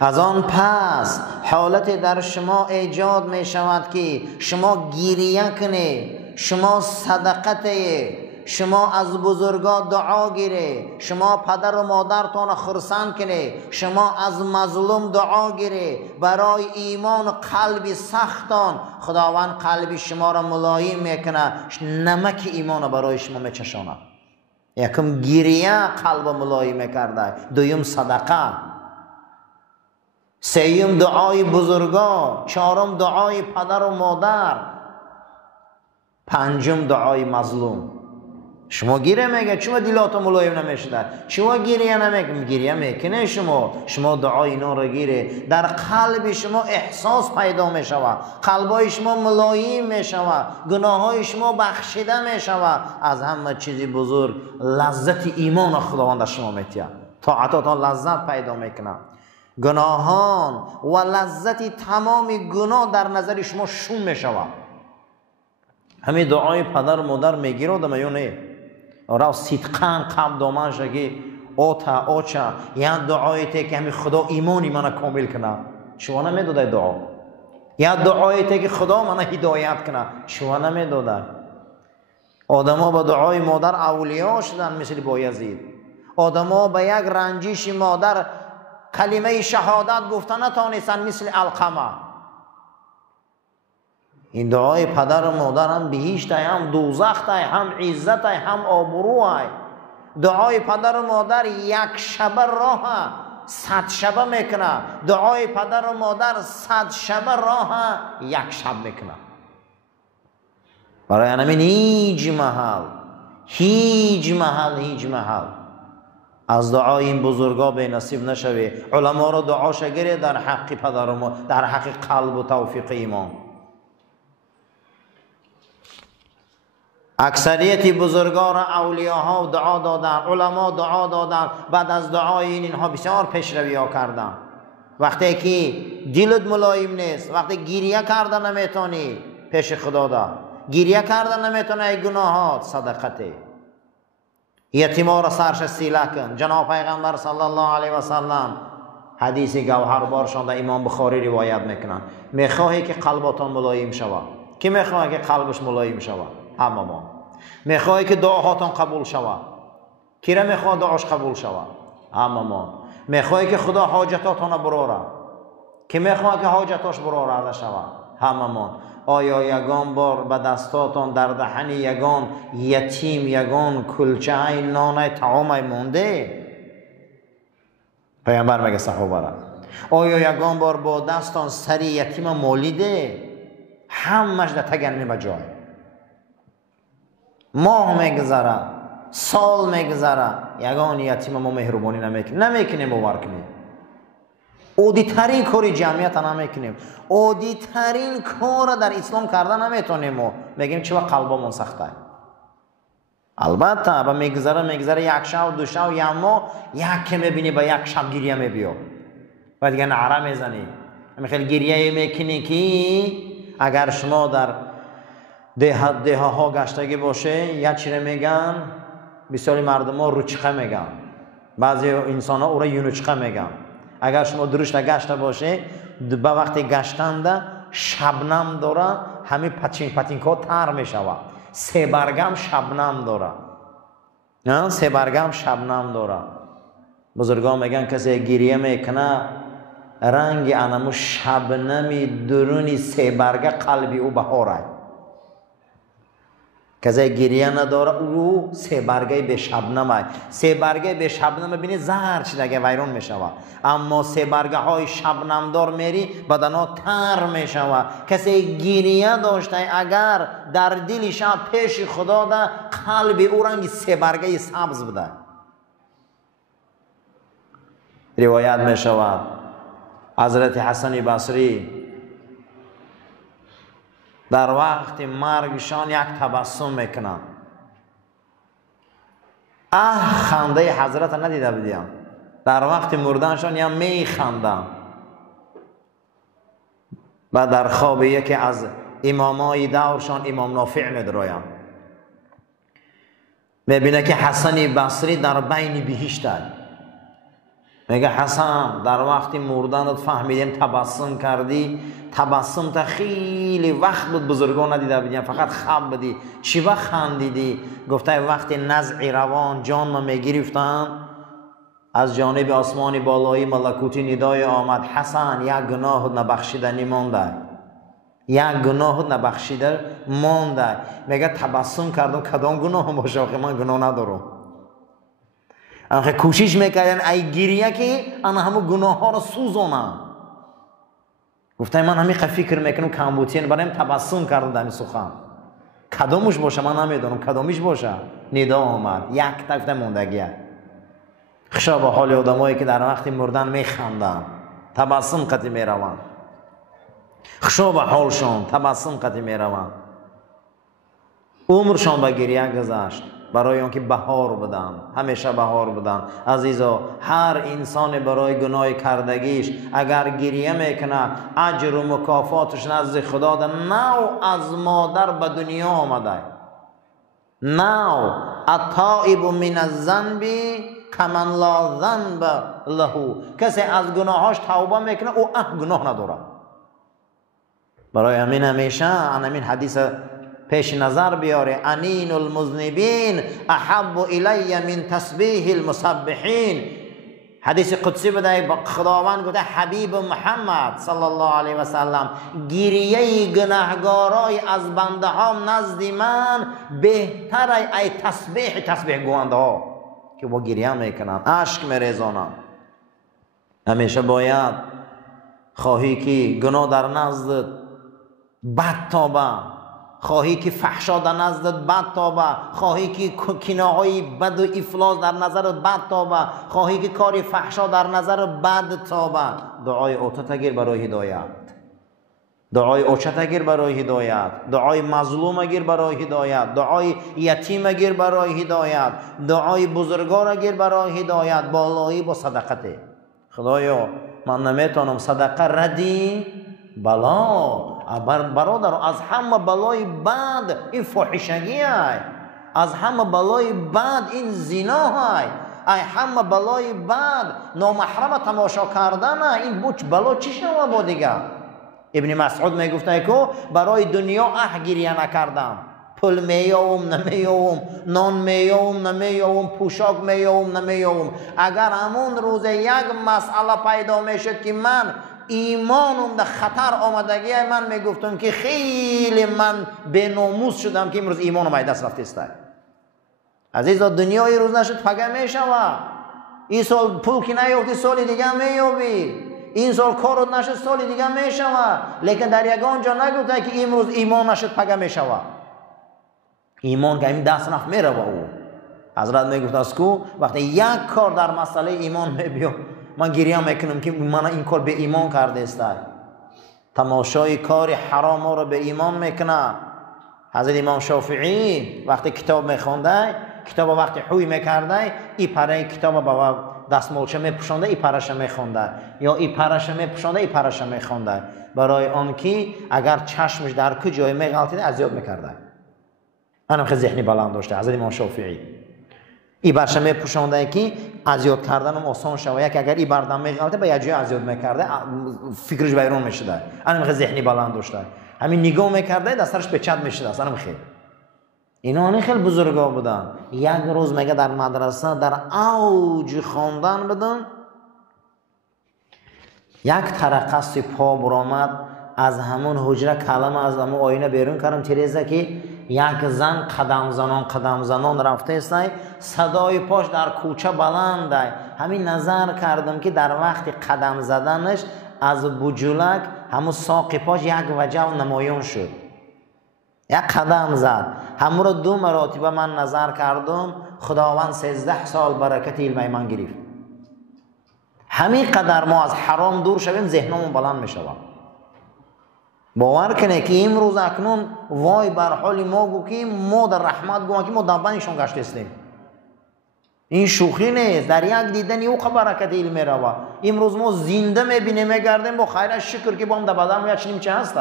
از آن پس حالت در شما ایجاد می شود که شما گریه کنید، شما صدقه، شما از بزرگا دعا گیره، شما پدر و مادرتان خرسند کنه، شما از مظلوم دعا گیره. برای ایمان و قلب سختان خداوند قلب شما را ملایم میکنه، نمک ایمان برای شما میچشاند. یکم گریه قلب ملایم میکرده، دویم صدقه، سوم دعای بزرگا، چهارم دعای پدر و مادر، پنجم دعای مظلوم. شما گیره میگه چما دلاتون ملایم نمیشده، چما گیریه نمیگه، گیریه میکنه شما دعای اینا رو گیره، در قلب شما احساس پیدا میشود، قلبای شما ملایم میشود، گناههای شما بخشیده میشود. از همه چیزی بزرگ لذت ایمان خداوند در شما میتیه، طاعتاتان لذت پیدا میکنه. گناهان و لذت تمام گناه در نظر شما شوم میشود. همین دعای پدر و مادر میگیره آدم یا نه؟ را صدقاً قلب دامن شگی آچا یا دعای ته که همین خدا ایمانی منو کامل کنه، شما نمیداده دعا. یا دعای ته که خدا منو هدایت کنه، شما نمیداده. آدما با دعای مادر اولیا شدن مثل بایزید. آدما با یک رنجش مادر کلمه شهادت گفتن نتانستن مثل علقمه. این دعای پدر و مادر هم بهشت هم دوزخ هم عزت هم آبرو. دعای پدر و مادر یک شبه راه 100 شبه میکنه. دعای پدر و مادر 100 شبه راه یک شب میکنه. برای همین هیچ محل از دعای این بزرگا به نصیب نشوی. علما رو دعا شگیره در حق پدر و مادر، در حق قلب و توفیق ایمان. اکثریت بزرگان اولیاءها دعا دادن، علما دعا دادن، بعد از دعای اینها بسیار پیشروی ها کردن. وقتی که دلت ملایم نیست، وقتی گریه کردن نمیتونی پیش خدا دا، گریه کردن نمیتونی ای گناهات، صدقته. یتیما را سرش سیله کن. جناب پیغمبر صلی الله علیه و سلم حدیث گوهربار شده امام بخاری روایت میکنن. میخواهی که قلبتان ملایم شود. کی میخواهی که قلبش ملایم شود؟ همه ما. میخواهی که دعاهاتان قبول شود. کی را میخواد دعاش قبول شود؟ همه ما. میخواهی که خدا حاجتاتان براره. کی میخواد که حاجتاش براره شود؟ همه ما. آیا یگان بار به دستاتان در دهن یگان یتیم یگان کلچه های نان طعام مونده؟ پیامبر میگه صحابه را آیا یگان بار با دستان سری یتیم مالیده؟ همش در تگرمی بجای. ماه میگذره، سال میگذره، یگان یتیم ما مهربانی نمیکنیم باور کنیم. عادی ترین کاری جمعیت نمیکنیم. عادی ترین کار در اسلام کردن نمیتونیم. ما میگیم چرا قلبمون سخته. البته با میگذره یک شب دو شب یا ما یک که میبینی با یک شب گریه میبیو و دیگه نعره میزنی. خیلی گریه میکنی که اگر شما در ده ها گشتگی باشه یا چیره میگن، بسیاری مردم ها روچقه میگن، بعضی انسان ها او را یونچقه میگن. اگر شما درشت گشته باشه به وقتی گشتنده شبنم داره، همین پتینکا تر میشوه. 3 برگم شبنم داره. نه 3 برگم شبنم داره. بزرگان میگن کسی گریه میکنه رنگ انمو شبنمی درونی 3 برگه قلبی او بهاره. کسی گریه نداره او 3 برگه به شبنمه. 3 برگه به شبنم ببینی زهر چیدگه ویرون میشوه. اما 3 برگه های شبنم دار میری بدنا تر میشوه. کسی گریه داشته اگر در دلش پیش خدا ده قلب او رنگ 3 برگه سبز بده. روایت میشود حضرت حسن بصری در وقت مرگشان یک تبسم میکنن. خنده حضرت ندیده بودیم. در وقت مردنشان یا میخندن. و در خواب یکی از امامای دورشان امام نافع میدرایم، میبینه که حسن بصری در بین بهشت است. میگه حسن در وقت مردنت فهمیدیم تبسم کردی. تبسم تا خیلی وقت بود بزرگان ندیده بودیم، فقط خواب بودی. چی وقت خندیدی؟ گفته وقتی نزع روان جان ما میگرفتن از جانب آسمان بالایی ملکوتی ندای آمد حسن یک گناه نبخشیدنی مانده. یک گناه نبخشیده مانده. میگه تبسم کردم کدام گناه باشه که من گناه ندارم. آخه کوشش میکردن ای گریه که انا همو گناه ها رو سوزونم. گفته من همین فکر میکنم کمبوتین برایم تبسم کردم در این سخن. کدامش باشه من نمیدونم کدامش باشه. ندا آمد یک تفته موندگیه. خشا به حال آدمایی که در وقت مردن میخندن تبسم قطعی میروند. خشا به حالشون تبسم قطعی میروند. عمرشان به گریه گذشت برای آنکه بهار بدن، همیشه بهار بدن. عزیزا هر انسان برای گناه کردگیش اگر گریه میکنه اجر و مکافاتش نزد خدا ده. نو از مادر به دنیا آمده. نو التائب من الذنب کمن لا ذنب له. کسی از گناهاش توبه میکنه او گناه نداره. برای همین همیشه همین حدیث پیش نظر بیاره انین المذنبین احب الی من تسبیح المسبحین. حدیث قدسی بده خداوند گفته حبیب محمد صلی الله علیه و سلم گریه گناهگارای از بنده ها نزد من بهتر ای تسبیح گوینده ها که با گریه میکنن، اشک میریزانن. همیشه باید خواهی که گناه در نزدت بد تابه، خواهی که فحشا در نزدت بد تابه، خواهی که کنایه‌های بد و افلاس در نظرت بد تابه، خواهی که کاری فحشا در نظر بد تابه، دعای اوچت گیر برای هدایت، دعای اوچت گیر برای هدایت، دعای مظلوم گیر برای هدایت، دعای یتیم گیر برای هدایت، دعای بزرگار گیر برای هدایت، بالایی با صدقته. خدایا من نمیتونم صدقه ردی بلا برادر، از همه بلای بد این فاحشگی های، از همه بلای بد این زنا های، ای همه بلای بد نامحرم تماشا کردن های. این بلا چی شما با دیگه؟ ابن مسعود میگفته که برای دنیا گریه نکردم، پول میاوم نمیاوم، نان میاوم نمیاوم، پوشاک میاوم نمیاوم. اگر همون روز یک مسئله پیدا میشد که من ایمانم در خطر آمدگی من میگفتم که خیلی من به ناموس شدم که امروز ایمانم ای دست رفته است. عزیزا دنیای روز نشد پگه میشوه. این سال پول که نیافتی سال دیگه میابی، این سال کارت نشد سال دیگه میشوه، لیکن در یگان جا نگفته که امروز ایمان نشد پگه میشوه. ایمان که این دست رفت میره با او. حضرت میگفت است که وقتی یک کار در مسئله ایمان میبیام من گریه میکنم که من این کار به ایمان کرده است. تماشای کار حرام ها رو به ایمان میکنه. حضرت امام شافعی وقتی کتاب میخونده، کتاب وقتی حوی میکرده، ای پره کتاب با دستمالچه میپوشانده، ای پرش میخونده، یا ای پرش میپوشانده، ای پرش میخونده، برای آن که اگر چشمش در کجای میغلطیده اذیت میکرده. منم خیلی ذهنی بلند داشته حضرت امام شافعی. ای برش میپوشانده که اذیت کردنم آسان شوه. یک اگر ای بردم میغلطه به یجوی اذیت میکرده، فکرش بیرون میشده. منم خیلی ذهنی بلند داشته. همین نگاه میکرده دستش به چت میشده. منم خیلی اینا خیلی بزرگا بودن. یک روز میگه در مدرسه در اوج خواندن بدن، یک ترقه سپاه برآمد از همون حجره کلمه از همون آینه بیرون کردم تیریزه که یک زن قدم زنان رفته است، صدای پاش در کوچه بلنده. همین نظر کردم که در وقت قدم زدنش از بجولک همون ساق پاش یک وجه نمایان شد، یک قدم زد. همون رو 2 مراتبه من نظر کردم. خداوند 13 سال برکت علم من گرفت. همین قدر ما از حرام دور شویم ذهنمون بلند میشوه. باور کنه که امروز اکنون وای بر حال ما گو که ما در رحمت گو که ما دنبالشون گشته استیم. این شوخی نیست. در یک دیدن او برکت علم میروه. امروز ما زنده میبینیم میگردیم با خیرش شکر که با هم در بدن و چنین چه هست.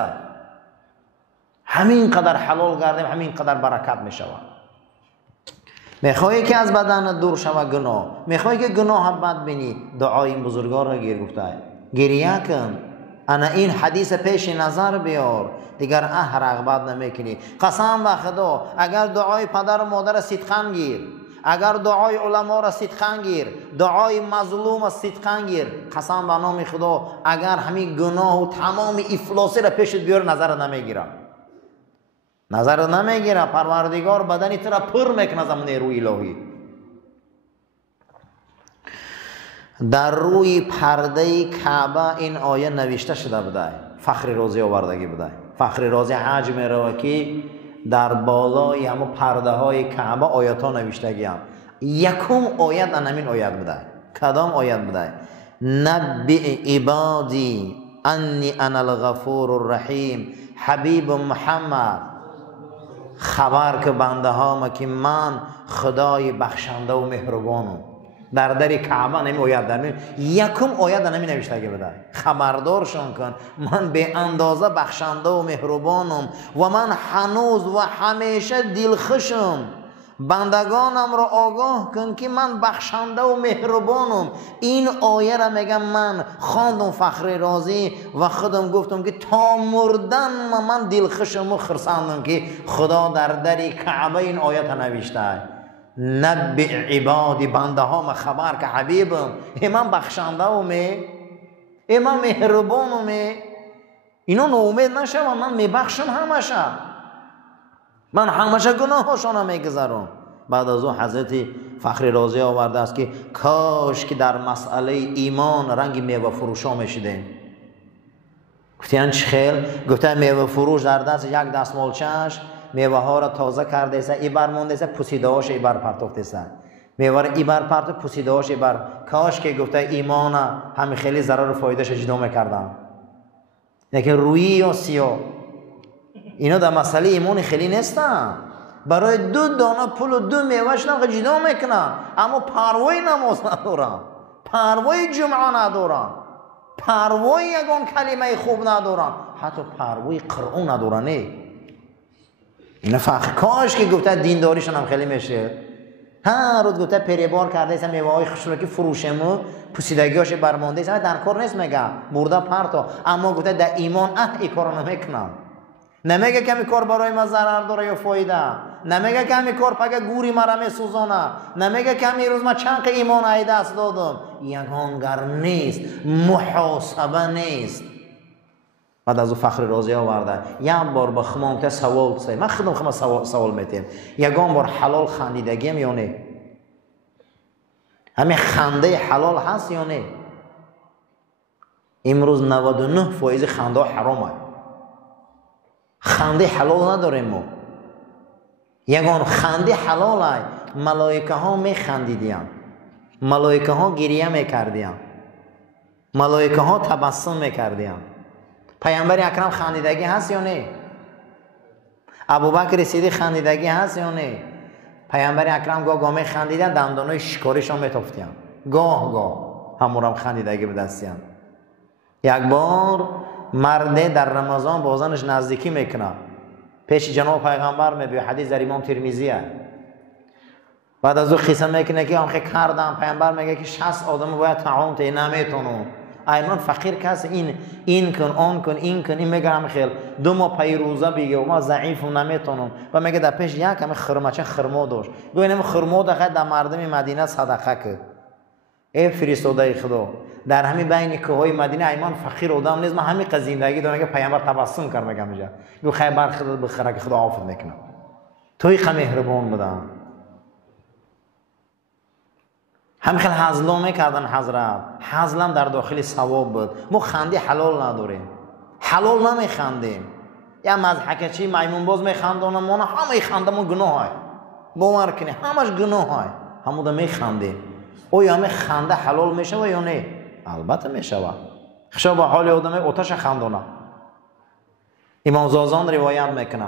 همین قدر حلال گردیم همین قدر برکت میشوه. میخوایی که از بدن دور شوه گناه، میخوایی که گناه بد بینی، دعای این بزرگان را گیر گفته گریه کن. انا این حدیث پیش نظر بیار، دیگر رغبت نمیکنی. قسم به خدا اگر دعای پدر و مادر صدقاً گیر، اگر دعای علما را صدقاً گیر، دعای مظلوم صدقاً گیر، قسم به نام خدا اگر همین گناه و تمام افلاسی را پیشت بیار نظر نمیگیره، نظر نمیگیره. پروردگار بدنی تو را پر میکنه زمان روی الهی. در روی پرده کعبه این آیه نوشته شده بوده، فخر رازی آوردگی بوده. فخر رازی حج میره که در بالای همه پرده های کعبه آیات ها نوشتگی هم. یکم آیت همین آیت بوده. کدام آیت بوده؟ نبی عبادی انی انا الغفور الرحیم. حبیب محمد خبر که بنده ها که من خدای بخشنده و مهربانم. در کعبه نمی آیت در یکم آیت نمی نوشته بوده. خبردارشان کن من به اندازه بخشنده و مهربانم و من هنوز و همیشه دلخوشم. بندگانم را آگاه کن که من بخشنده و مهربانم. این آیه را میگم من خواندم فخر رازی و خودم گفتم که تا مردن من دلخوشم و خرسندم که خدا در کعبه این آیه نوشته. نبع عبادی، بنده ها ما خبر که حبیبم من بخشنده اومه، من مهربان اومه، اینا ناامید نشون، من میبخشم همشه، من همشه گناه هاشون میگذارم. بعد از او حضرت فخر رازی آورده است که کاش که در مسئله ایمان رنگ میوه فروشا میشیدیم. گفتن چه خیل؟ گفتن میوه فروش در دست یک دستمالچه‌اش میوه ها را تازه کرده است، ایبر مونده است، پوسیده هاش ایبر پرتافته است، میوه را ایبر پرتافت، پوسیده هاش ایبر. کاش که گفته ایمان همین خیلی ضرر و فایدهش جدا میکردن، لیکن روی یا سیاه اینا در مسئله ایمان خیلی نیستن. برای 2 دانه پول و 2 میوهش هم جدا میکنن، اما پروای نماز ندارن، پروای جمعه ندارن، پروای یگان کلمه خوب ندارن، حتی پروای قرآن ندارن. اینا فخر. کاش که گفته دینداریشون هم خیلی میشه. هر روز گفته پریبار کرده ایسا میوه های خوشرکی فروشمو پوسیدگی هاش برمانده ایسا در کار نیست، میگه برده پرتا، اما گفته در ایمان ای کار نمیکنم. نمیگه که همین کار برای ما ضرر داره یا فایده، نمیگه که همین کار پگه گوری مرا میسوزانه، نمیگه که همین روز ما چند ایمان ای دست دادم. یگانگر نیست، محاسبه نیست. بعد از او فخر رازی آورده یک بار به خمام سوال بسید، من خودم خمام سوال میتیم یگان بار حلال خندیدگیم یا نه؟ همین خنده حلال هست یا نه؟ امروز 99% خنده حرامه، خنده حلال نداریم ما. یگان خنده حلاله، ملائکه ها میخندیدیم، ملائکه ها گریه میکردیم، ملائکه ها تبسم میکردیم. پیامبر اکرم خندیدگی هست یا نه؟ ابوبکر صدیق خندیدگی هست یا نه؟ پیامبر اکرم گاه میخندیدن، دندانای شکاریشون میتافتیان، گاه همون خندیدگی به دستیان. یک بار مرده در رمضان با زنش نزدیکی میکنه، پیش جناب پیغمبر میبیه، حدیث در امام ترمذیه. بعد از او قصه میکنه که آنخه کردم، پیغمبر میگه که 60 آدم باید طعام ته نمیتونم. ایمان فقیر کس این کن آن کن این کن، این میگه هم خیل 2 ماه پی روزه بگه و ما ضعیفم نمیتونم، و میگه در پیش یک همه خرمچه خرما داشت، گویا اینم خرما دخل در مردم مدینه صدقه کرد. ای فرستاده خدا، در همین بین کوههای مدینه ایمان فقیر آدم نیست، من همین قزیندگی دارم که پیامبر تبسم کرد، میگم اینجا گو خیبر خدا بخره که خدا عافیت میکنه، توی خم مهربان بودن. همین خیلی هزلا میکردن حضرت، هزلم در داخل ثواب بود. ما خنده حلال نداریم، حلال نمیخندیم. یا مضحکچی میمون باز میخندونم، ما همه خندمون گناه های، باور کنی همش گناه های، همون دم میخندیم. او یا همه خنده حلال میشه یا نه؟ البته میشه. خشا به حال آدم آتش خندونه. امام زازان روایت میکنه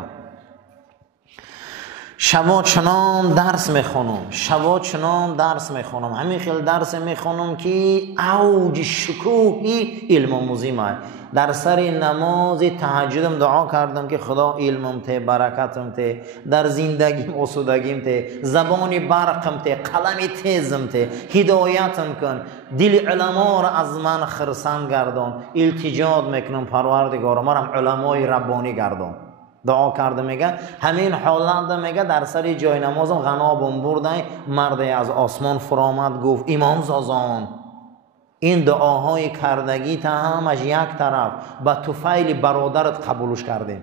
شبا چنان درس میخونم، شبا چنان درس میخونم، همین خیلی درس میخونم که اوج شکوهی علم آموزی من. در سر نماز تهجدم دعا کردم که خدا علمم ته، برکتم ته، در زندگیم آسودگیم ته، زبانی برقم ته، قلم تیزم ته، هدایتم کن، دل علما را از من خرسند گردان. التجا میکنم پروردگار مرا علمای ربانی گردان. دعا کرده میگه همین حالت میگه در سر جای نمازم غنابم بردن، مردی از آسمان فرامد گفت امام زازان این دعاهای کردگی تا همش یک طرف به طفیل برادرت قبولش کردیم.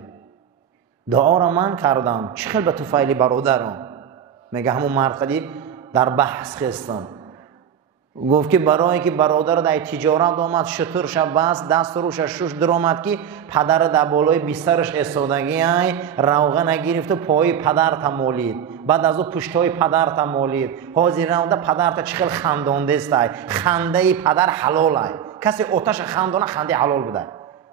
دعا را من کردم، چه خیلی به طفیل برادرم؟ میگه همون مرقدی در بحث خستم، گفت که برای که برادر در تجارت آمد، شطور شب بست، دست روش شش درآمد که پدر در بالای بسترش ایستادگی های روغن نگرفت و پای پدر تمالید، بعد از او پشتای پدر تمالید، حاضر نموده پدر تا چه خیلی خندانده است. خنده پدر حلال است، کسی آتش خندانه خنده حلال بده.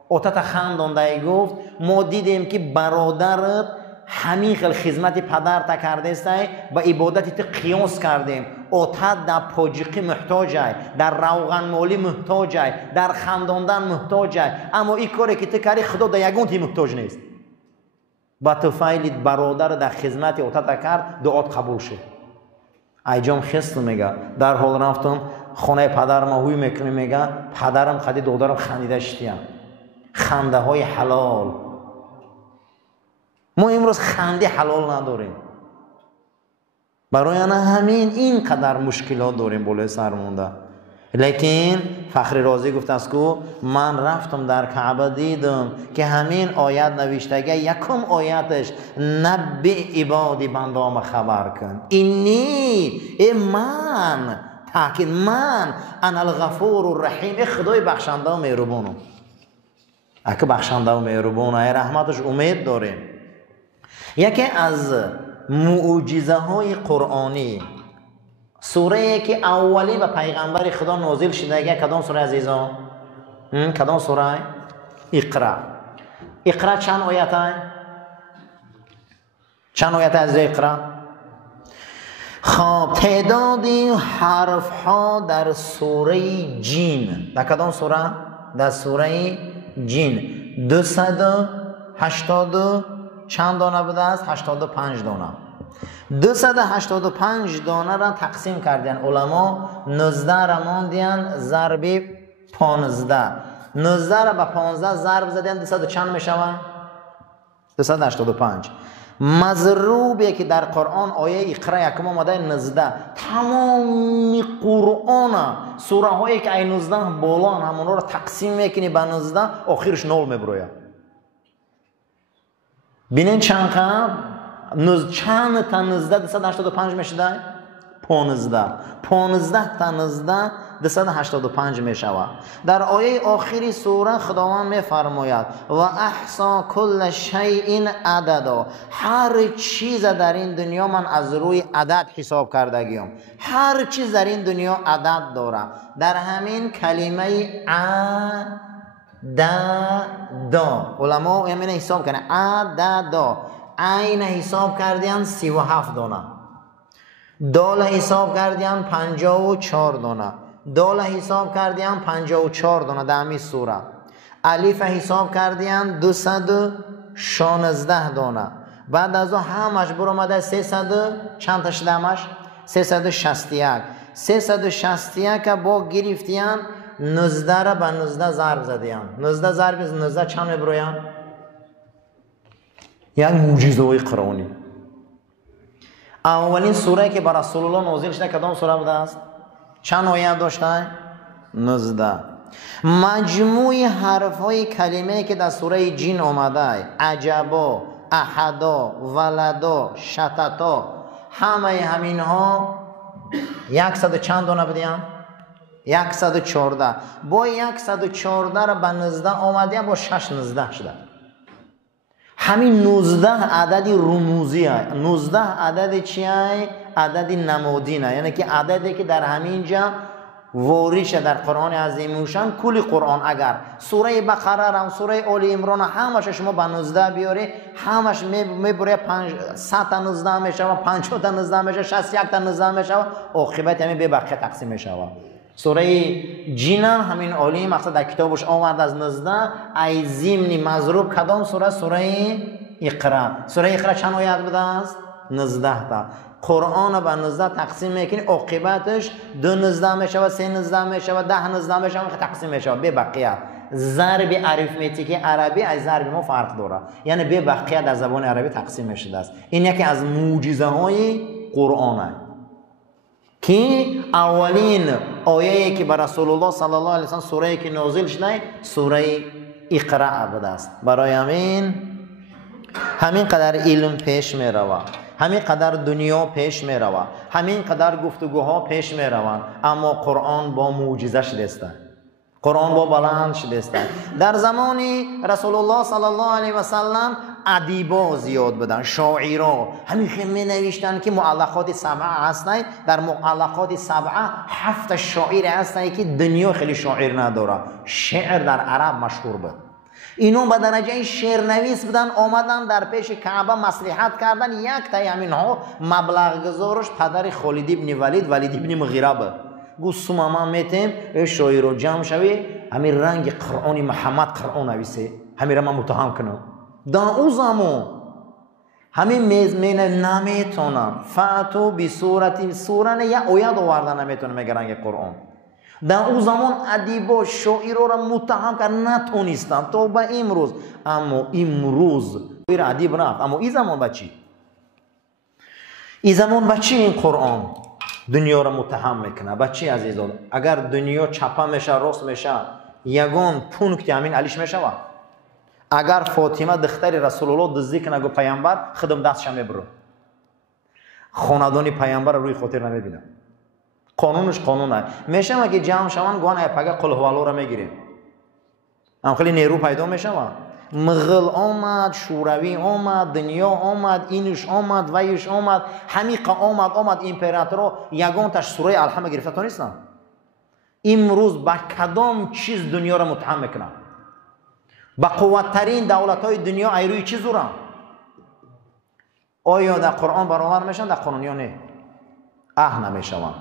آتش خندانده گفت ما دیدیم که برادرت همین خیلی خدمت پدر تا کرده است، با عبادت تو قیاس کردیم. آتت در پاجیقی محتاج است، در روغن مالی محتاج است، در خنداندن محتاج است، اما این کاری که تو کردی خدا در یگان تی محتاج نیست. با طفیل برادر در خدمت آتت کرد، دعات قبول شد. ایجام خست میگه در حال رفتم خانه پدرم هوی میکنم، میگه پدرم خدی دادرم خندیده شدیم. خنده های حلال. ما امروز خنده حلال نداریم. برای همین اینقدر مشکلات داریم بالای سر مونده. لیکن فخر رازی گفته است که من رفتم در کعبه دیدم که همین آیت نوشتگی یکم آیتش نبی عبادی بندام خبر کن اینی من تاکید من انا الغفور الرحیم خدای بخشنده و مهربانم. اگه بخشنده و مهربانه ای رحمتش امید داریم. یکی از معجزه های قرآنی سوره که اولی به پیغمبر خدا نازل شده کدام سوره عزیزان؟ کدام سوره؟ اقرا. اقرا چند آیت های؟ چند آیت از اقرا؟ خب تعدادی حرف ها در سوره جین در کدام سوره؟ در سوره جین 280 چند دانه بوده است؟ 85 دانه. 285 دانه را تقسیم کردن علما، 19 را ماندین ضرب 15. 19 را به 15 ضرب زدن 200 چند میشوند؟ 285. مضروبی که در قرآن آیه اقرا یکم آمده 19. تمام قرآن سوره هایی که ای 19 بالان همون را تقسیم میکنی به 19 آخرش 0 میبروید. بینین چند تا 19 285 میشه؟ 15 تا 19 285 میشود. در آیه آخری سوره خداوند میفرماید و احصا کل شیء عددا، هر چیز در این دنیا من از روی عدد حساب کردگیم. هر چیز در این دنیا عدد داره. در همین کلمه عددا علما همین حساب کنه عددا. عین حساب کردین 37 دانه، دال حساب کردین 54 دانه، دال حساب کردین 54 دانه در همین سوره. الف حساب کردین 216 دانه. بعد از همش برو آمده 300 چند تا شده همش؟ 361. 361 با گرفتین 19 را به 19 ضرب زدین. 19 ضرب 19 چند میبروین؟ یک معجزه قرآنی. اولین سوره که بر رسول الله نازل شده کدام سوره بوده است؟ چند آیه داشته؟ 19. مجموع حرف های کلمه که در سوره جین آمده عجبا، احدا، ولدا، شتتا، همه همین ها 100 چند دانه بدیم؟ 114. با 114 را به 19 آمده با 6 19 شده. همین 19 عددی رموزی هست. 19 عدد چی هست؟ عدد نمادین هست. یعنی که عددی که در همین جا وارد شده در قرآن عظیم شان. کل قرآن اگر سوره بقره هم سوره آل عمران همش شما به 19 بیاری همش میبره 100 تا 19 میشه، 50 تا 19 میشه، 61 تا 19 میشه، عاقبت همین به بقیه تقسیم میشه. سوره جین همین عالی مقصد در کتابش آورد از 19 ای ضمن مضروب کدام سوره؟ سوره اقرا. سوره اقرا چند آیت بوده است؟ 19 تا. قرآن به 19 تقسیم میکنی عاقبتش 2 19 میشه و 3 19 میشه و 10 19 میشه و تقسیم میشه به بقیه. ضرب اریتمتیک عربی از ضرب ما فرق داره، یعنی به بقیه در زبان عربی تقسیم میشه است. این یکی از معجزه های قرآن است که اولین آیه که بر رسول الله صلی الله علیه و سلم سوره که نازل شده سوره اقرا بوده است. برای همین قدر علم پیش می رود، همین قدر دنیا پیش می رود، همین قدر گفتگوها پیش می روند، اما قرآن با معجزه شده است. قرآن با بلند شده است. در زمان رسول الله صلی الله علیه و سلم ادیبا زیاد بودن، شاعرها همین که می نوشتن که معلقات سبعه هستند. در معلقات سبعه 7 شاعر هستند که دنیا خیلی شاعر نداره. شعر در عرب مشهور بود. اینو به درجه شعر نویس بودن، آمدن در پیش کعبه مصلحت کردن. یک تای همین ها مبلغ گذارش پدر خالد ابن ولید ابن مغیره بود. گو سوماما میتیم شاعر رو جمع شوی همین رنگ قرآن محمد قرآن نویسه همین را من متهم کنم. در او زمان همین میزمین نمیتونم فاتو بی صورتی سورن یا اوید آوردن نمیتونم میگه رنگ قرآن. در او زمان ادیبا شاعر را متهم کرد نتونستن تا به امروز. اما امروز ادیب رفت، اما این زمان بچی این زمان با چی این قرآن دنیا را متهم میکنه؟ با چی عزیزان؟ اگر دنیا چپه میشه راست میشه یگان پونکت همین علیش میشه. اگر فاطمه دختر رسول الله دزدی کنه گو پیامبر خودم دستش میبرم، خاندان پیامبر روی خاطر نمیبینم. قانونش قانونه. میشه اگه جمع شون گوان پگه قل هو الله را میگیریم، هم خیلی نیرو پیدا میشه. مغل آمد، شوروی آمد، دنیا آمد، اینش آمد، ویش آمد، حمیقه آمد، امپراتور یگان تاش سوره الحمد گرفته تا نیستن. امروز با کدام چیز دنیا را متهم میکنه؟ با قوتترین دولت های دنیا ایروی چی زورن؟ آیا در قرآن برابر میشن؟ در قانون یا نه؟ نمیشون.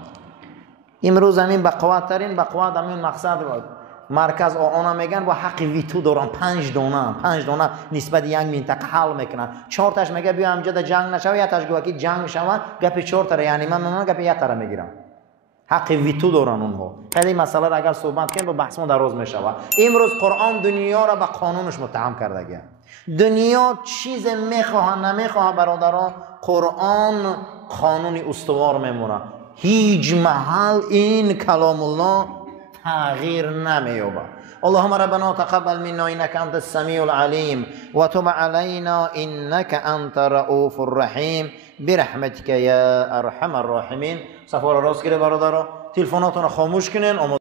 امروز همین با قوتترین با قوت همین مقصد مرکز آنها میگن با حق ویتو دارن. 5 دانه نسبت یک منطقه حل میکنن. 4 تاش میگه بیا امجد جنگ نشوه، یا تاش گوه که جنگ شوه گپ 4 تا یعنی من گپ 1 تا میگیرم. حق ویتو دارن اونها. خیلی مسئله را اگر صحبت کنیم با بحث ما دراز میشه. امروز قرآن دنیا را با قانونش متهم کرده. دنیا چیز میخواه نمیخواه برادران، قرآن قانون استوار میمونه. هیچ محل این کلام الله تغییر نمییابه. اللهم ربنا تقبل منا انك انت السميع العليم وتب علينا انك انت رؤوف الرحيم برحمتك يا ارحم الراحمين. صفحه را راست گیره برادران، تلفناتون رو خاموش کنین.